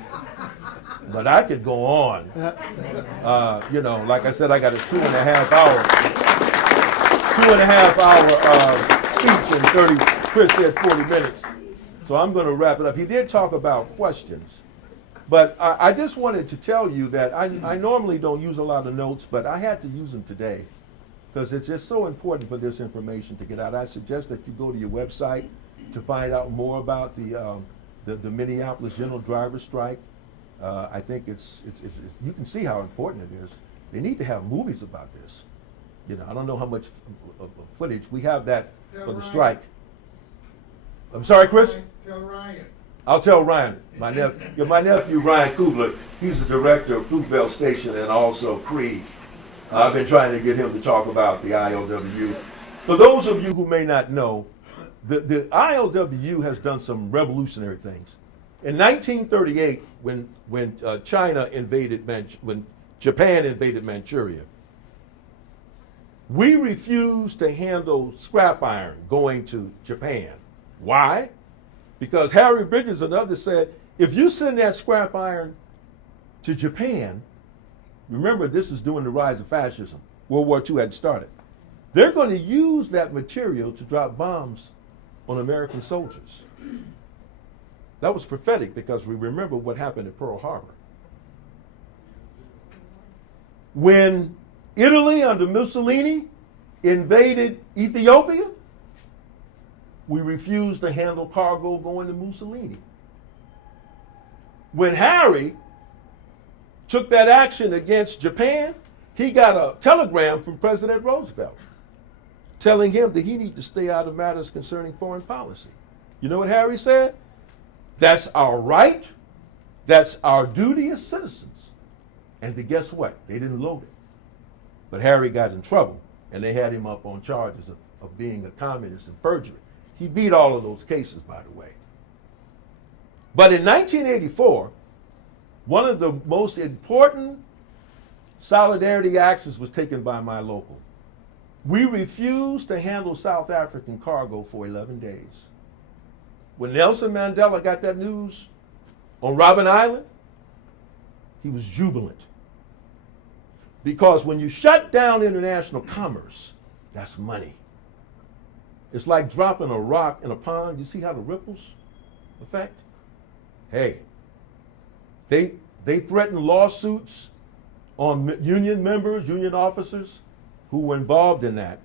But I could go on. Like I said, I got a 2.5 hour speech and 30, Chris said 40 minutes. So I'm going to wrap it up. He did talk about questions, but I just wanted to tell you that I normally don't use a lot of notes, but I had to use them today because it's just so important for this information to get out. I suggest that you go to your website to find out more about the Minneapolis General Driver strike. I think it's you can see how important it is. They need to have movies about this. I don't know how much footage we have that for the strike. I'm sorry, Chris? Tell Ryan. I'll tell Ryan. My nephew, Ryan Kubler, he's the director of Fruitvale Station and also Creed. I've been trying to get him to talk about the ILWU. For those of you who may not know, the ILWU has done some revolutionary things. In 1938, when Japan invaded Manchuria, we refused to handle scrap iron going to Japan. Why? Because Harry Bridges and others said, if you send that scrap iron to Japan, remember this is during the rise of fascism, World War II had started, they're going to use that material to drop bombs on American soldiers. That was prophetic because we remember what happened at Pearl Harbor. When Italy under Mussolini invaded Ethiopia, we refused to handle cargo going to Mussolini. When Harry took that action against Japan, he got a telegram from President Roosevelt telling him that he needed to stay out of matters concerning foreign policy. You know what Harry said? That's our right. That's our duty as citizens. And guess what? They didn't load it. But Harry got in trouble, and they had him up on charges of of being a communist and perjury. He beat all of those cases, by the way. But in 1984, one of the most important solidarity actions was taken by my local. We refused to handle South African cargo for 11 days. When Nelson Mandela got that news on Robben Island, he was jubilant. Because when you shut down international commerce, that's money. It's like dropping a rock in a pond. You see how the ripples affect? Hey, they threatened lawsuits on union members, union officers who were involved in that.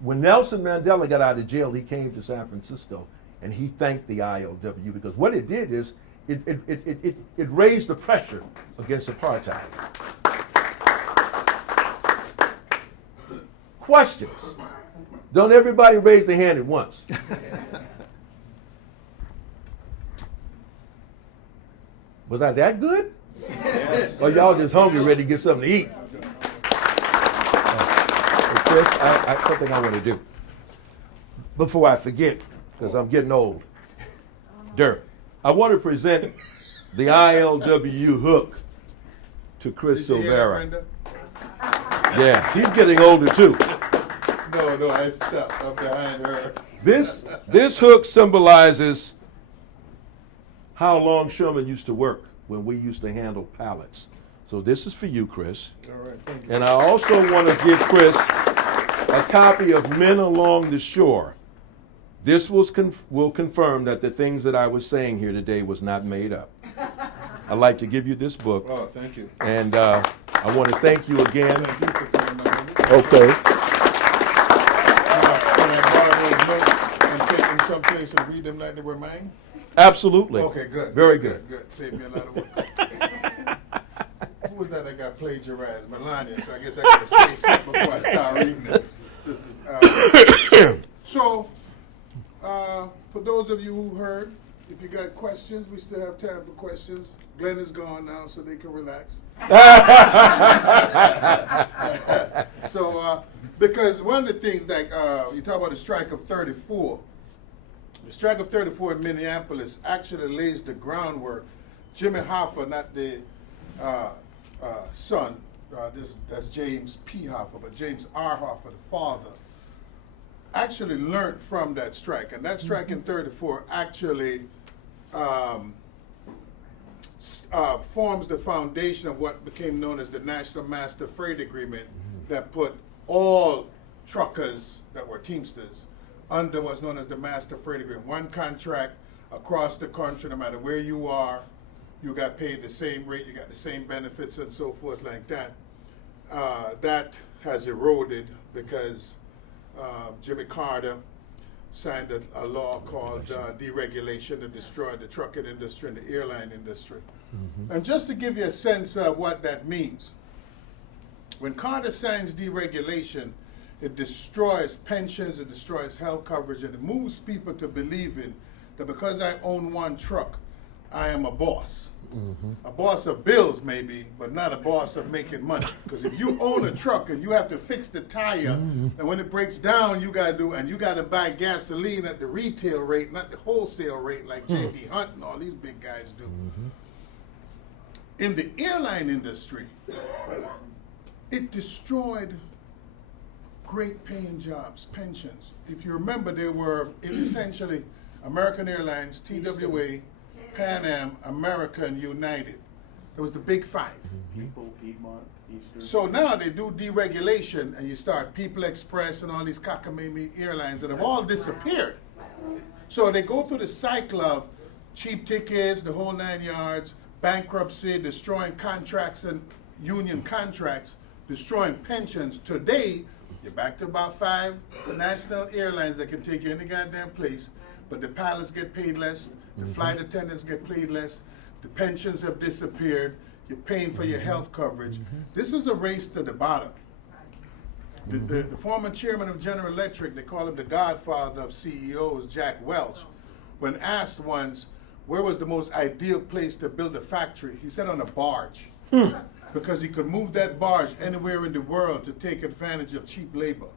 When Nelson Mandela got out of jail, he came to San Francisco and he thanked the ILW because what it did is it raised the pressure against apartheid. Questions? Don't everybody raise their hand at once. Was I that good? Yes. Or y'all just hungry, ready to get something to eat? Chris, something I want to do before I forget, because I'm getting old. I want to present the ILWU hook to Chris Silvera. Yeah, she's getting older too. No, I stopped. I'm behind her. This hook symbolizes how longshoremen used to work when we used to handle pallets. So this is for you, Chris. All right, thank you. And I also want to give Chris a copy of Men Along the Shore. This will confirm that the things that I was saying here today was not made up. I'd like to give you this book. Oh, thank you. And I want to thank you again. Thank you for coming by. Okay. Can I borrow those notes and take them someplace and read them like they were mine? Absolutely. Okay, good. Very good. Good. Save me a lot of work. Who was that got plagiarized? Melania. So I guess I got to say something before I start reading it. This is, so, for those of you who heard, if you got questions, we still have time for questions. Glenn is gone now, so they can relax. So, because one of the things that you talk about the strike of 34, the strike of 34 in Minneapolis actually lays the groundwork. Jimmy Hoffa, not the son, that's James P. Hoffa, but James R. Hoffa, the father, actually learned from that strike. And that strike in 34 actually forms the foundation of what became known as the National Master Freight Agreement that put all truckers that were Teamsters under what's known as the Master Freight Agreement. One contract across the country, no matter where you are, you got paid the same rate, you got the same benefits and so forth like that. That has eroded because Jimmy Carter signed a law called deregulation that destroyed the trucking industry and the airline industry. And just to give you a sense of what that means, when Carter signs deregulation, it destroys pensions, it destroys health coverage, and it moves people to believing that because I own one truck, I am a boss. A boss of bills maybe, but not a boss of making money. Because if you own a truck and you have to fix the tire, and when it breaks down, you got to do, and you got to buy gasoline at the retail rate, not the wholesale rate like J.B. Hunt and all these big guys do. In the airline industry, it destroyed great paying jobs, pensions. If you remember, there were essentially American Airlines, TWA, Pan Am, American, United. It was the big five. Piedmont, Eastern. So now they do deregulation, and you start People Express and all these cockamamie airlines that have all disappeared. So they go through the cycle of cheap tickets, the whole 9 yards, bankruptcy, destroying contracts and union contracts, destroying pensions. Today, you're back to about 5 national airlines that can take you any goddamn place, but the pilots get paid less, the flight attendants get paid less, the pensions have disappeared, you're paying for your health coverage. This is a race to the bottom. The former chairman of General Electric, they call him the godfather of CEOs, Jack Welch, when asked once, where was the most ideal place to build a factory? He said on a barge, because he could move that barge anywhere in the world to take advantage of cheap labor.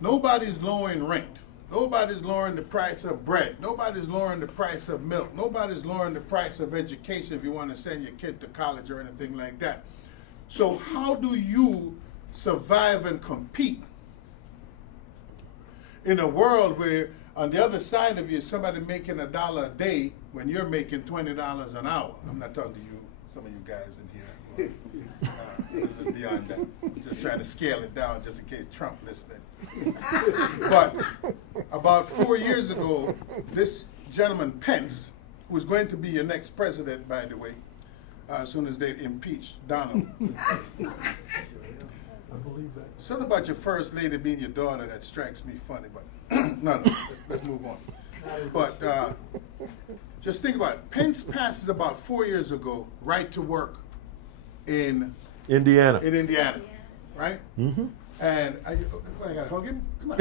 Nobody's lowering rent. Nobody's lowering the price of bread. Nobody's lowering the price of milk. Nobody's lowering the price of education if you want to send your kid to college or anything like that. So how do you survive and compete in a world where on the other side of you is somebody making $1 a day when you're making $20 an hour? I'm not talking to you, some of you guys in here. Beyond that, I'm just trying to scale it down just in case Trump listening. But about 4 years ago, this gentleman Pence, who is going to be your next president, by the way, as soon as they impeach Donald. Something about your first lady being your daughter that strikes me funny, but no, let's move on. But just think about it. Pence passes about 4 years ago right to work in Indiana. Right? Mm-hmm. And I gotta hug him? Come on.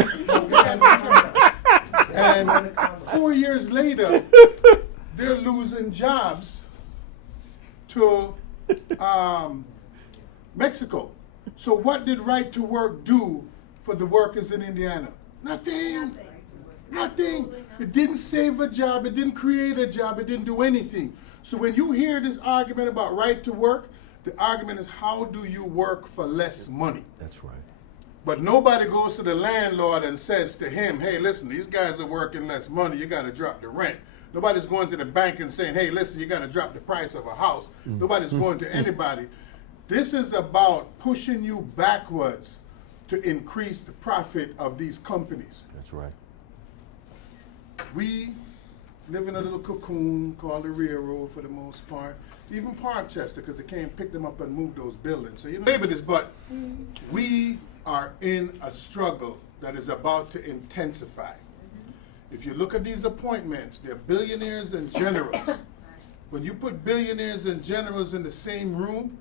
And 4 years later, they're losing jobs to Mexico. So what did right to work do for the workers in Indiana? Nothing. It didn't save a job. It didn't create a job. It didn't do anything. So when you hear this argument about right to work, the argument is how do you work for less money? That's right. But nobody goes to the landlord and says to him, hey, listen, these guys are working less money. You got to drop the rent. Nobody's going to the bank and saying, hey, listen, you got to drop the price of a house. Nobody's going to anybody. This is about pushing you backwards to increase the profit of these companies. That's right. We live in a little cocoon called the railroad for the most part. Even Parkchester, because they can't pick them up and move those buildings. So you know, labor this, but we are in a struggle that is about to intensify. If you look at these appointments, they're billionaires and generals. When you put billionaires and generals in the same room,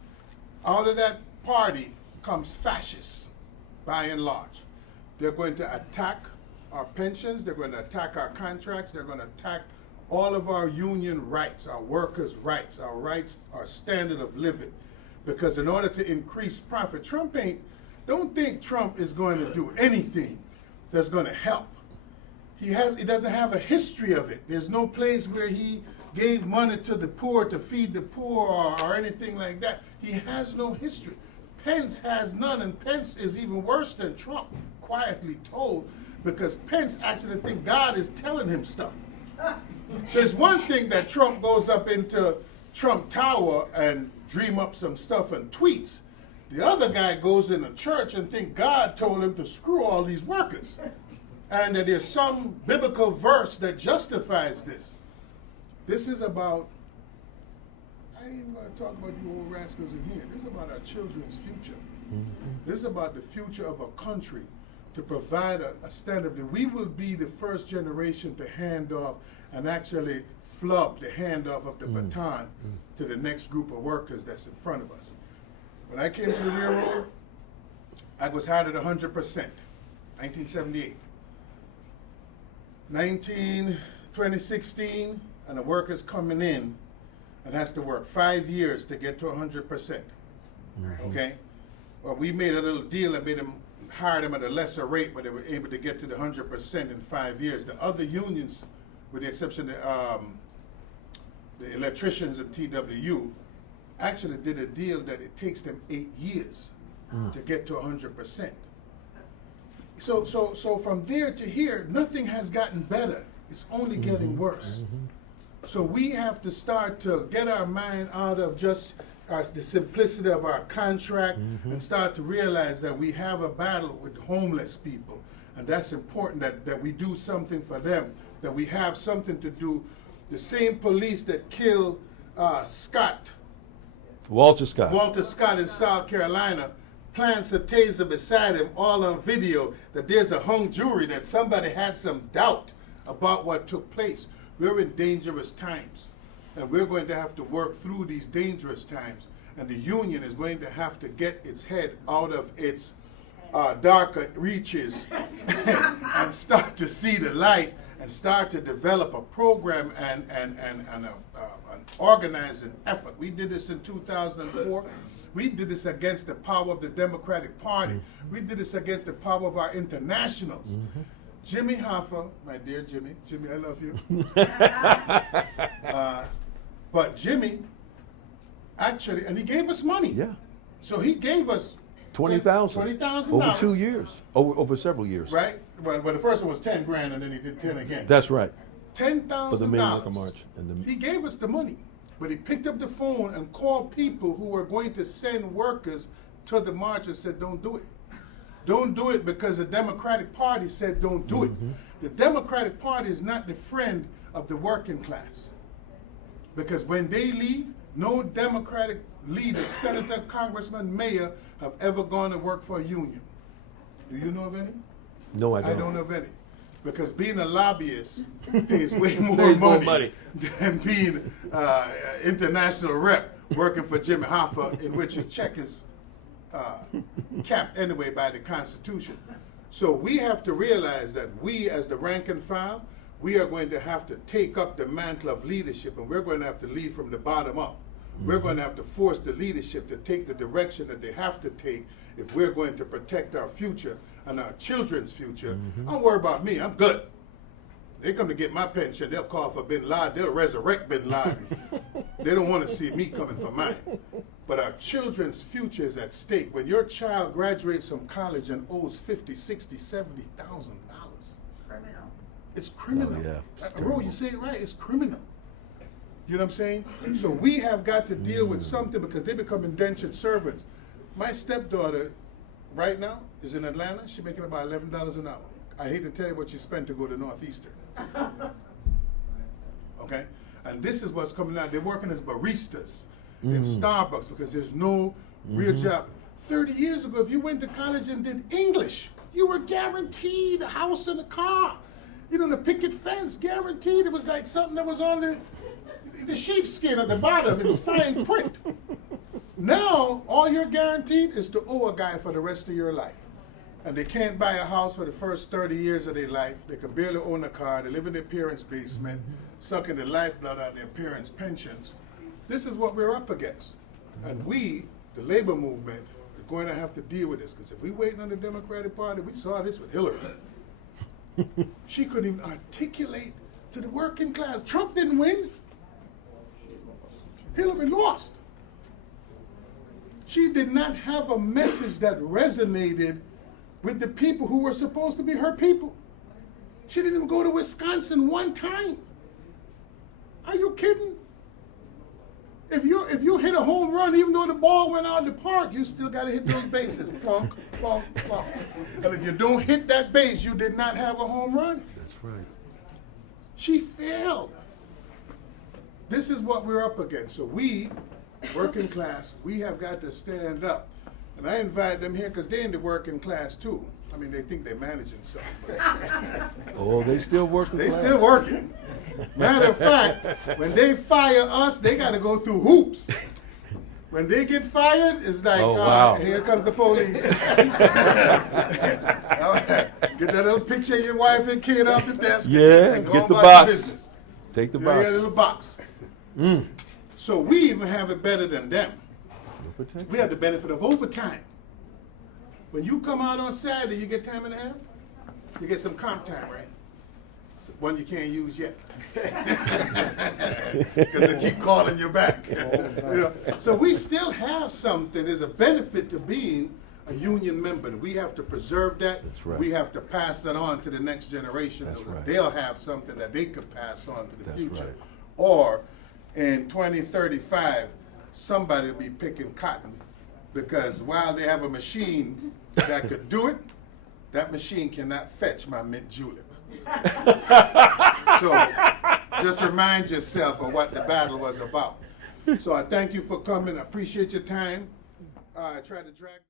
out of that party comes fascists, by and large. They're going to attack our pensions, they're going to attack our contracts, they're going to attack all of our union rights, our workers' rights, our standard of living. Because in order to increase profit, don't think Trump is going to do anything that's going to help. He doesn't have a history of it. There's no place where he gave money to the poor to feed the poor or anything like that. He has no history. Pence has none, and Pence is even worse than Trump, quietly told, because Pence actually thinks God is telling him stuff. So it's one thing that Trump goes up into Trump Tower and dream up some stuff and tweets. The other guy goes in a church and think God told him to screw all these workers. And that there's some biblical verse that justifies this. This is about, I ain't even going to talk about you old rascals in here. This is about our children's future. This is about the future of a country to provide a standard that we will be the first generation to hand off and actually flub the handoff of the baton to the next group of workers that's in front of us. When I came to the railroad, I was hired at 100%, 1978. 2016, and the workers coming in and has to work 5 years to get to 100%. Okay? Well, we made a little deal that made them hire them at a lesser rate, but they were able to get to the 100% in 5 years. The other unions, with the exception of the electricians and TWU, actually did a deal that it takes them 8 years to get to 100%. So from there to here, nothing has gotten better. It's only getting worse. So we have to start to get our mind out of just the simplicity of our contract and start to realize that we have a battle with homeless people. And that's important that we do something for them, that we have something to do. The same police that killed Walter Scott in South Carolina plants a taser beside him, all on video, that there's a hung jury that somebody had some doubt about what took place. We're in dangerous times, and we're going to have to work through these dangerous times, and the union is going to have to get its head out of its darker reaches and start to see the light and start to develop a program and an organizing effort. We did this in 2004. We did this against the power of the Democratic Party. We did this against the power of our internationals. Jimmy Hoffa, my dear Jimmy, I love you. But Jimmy, actually, and he gave us money. Yeah. So he gave us $20,000. $20,000 Over 2 years. Over several years. Right. Well, the first one was 10 grand, and then he did 10 again. That's right. $10,000. For the Million Worker March. He gave us the money, but he picked up the phone and called people who were going to send workers to the march and said, "Don't do it. Don't do it," because the Democratic Party said, "Don't do it." The Democratic Party is not the friend of the working class, because when they leave, no Democratic leader, senator, congressman, mayor have ever gone to work for a union. Do you know of any? No, I don't. I don't know of any. Because being a lobbyist pays way more Pays more money, money. than being international rep working for Jimmy Hoffa, in which his check is capped anyway by the Constitution. So we have to realize that we, as the rank and file, we are going to have to take up the mantle of leadership, and we're going to have to lead from the bottom up. We're going to have to force the leadership to take the direction that they have to take if we're going to protect our future and our children's future. Don't worry about me, I'm good. They come to get my pension, they'll call for Bin Laden, they'll resurrect Bin Laden. They don't want to see me coming for mine. But our children's future is at stake. When your child graduates from college and owes $50,000, $60,000, $70,000, Criminal. it's criminal. Oh, yeah. Ro, you say it right, it's criminal. You know what I'm saying? So we have got to deal with something, because they become indentured servants. My stepdaughter right now is in Atlanta. She's making about $11 an hour. I hate to tell you what she spent to go to Northeastern. Okay? And this is what's coming out. They're working as baristas in Starbucks because there's no real job. 30 years ago, if you went to college and did English, you were guaranteed a house and a car. You know, the picket fence, guaranteed. It was like something that was on the sheepskin at the bottom. It was fine print. Now, all you're guaranteed is to owe a guy for the rest of your life. And they can't buy a house for the first 30 years of their life. They can barely own a car. They live in their parents' basement, sucking the lifeblood out of their parents' pensions. This is what we're up against. And we, the labor movement, are going to have to deal with this. Because if we waiting on the Democratic Party, we saw this with Hillary. She couldn't even articulate to the working class. Trump didn't win. Hillary lost. She did not have a message that resonated with the people who were supposed to be her people. She didn't even go to Wisconsin one time. Are you kidding? If you hit a home run, even though the ball went out of the park, you still got to hit those bases. Plunk, plunk, plunk. And if you don't hit that base, you did not have a home run. That's right. She failed. This is what we're up against. So we, working class, we have got to stand up. And I invite them here because they're in the working class too. I mean, they think they're managing something. Oh, they still working. They still working. Matter of fact, when they fire us, they got to go through hoops. When they get fired, it's like, Oh, wow. Here comes the police. All right. Get that little picture of your wife and kid off the desk. Yeah, and go get on the about box. your business. Take the Yeah, box. yeah, little box. So we even have it better than them. We have the benefit of overtime. When you come out on Saturday, you get time and a half? You get some comp time, right? One you can't use yet. Because they keep calling you back. You know? So we still have something. There's a benefit to being a union member. We have to preserve that. That's right. We have to pass that on to the next generation. That's So that right. they'll have something that they could pass on to the That's future. right. Or in 2035, somebody will be picking cotton, because while they have a machine that could do it, that machine cannot fetch my mint julep. So just remind yourself of what the battle was about. So I thank you for coming. I appreciate your time. I tried to drag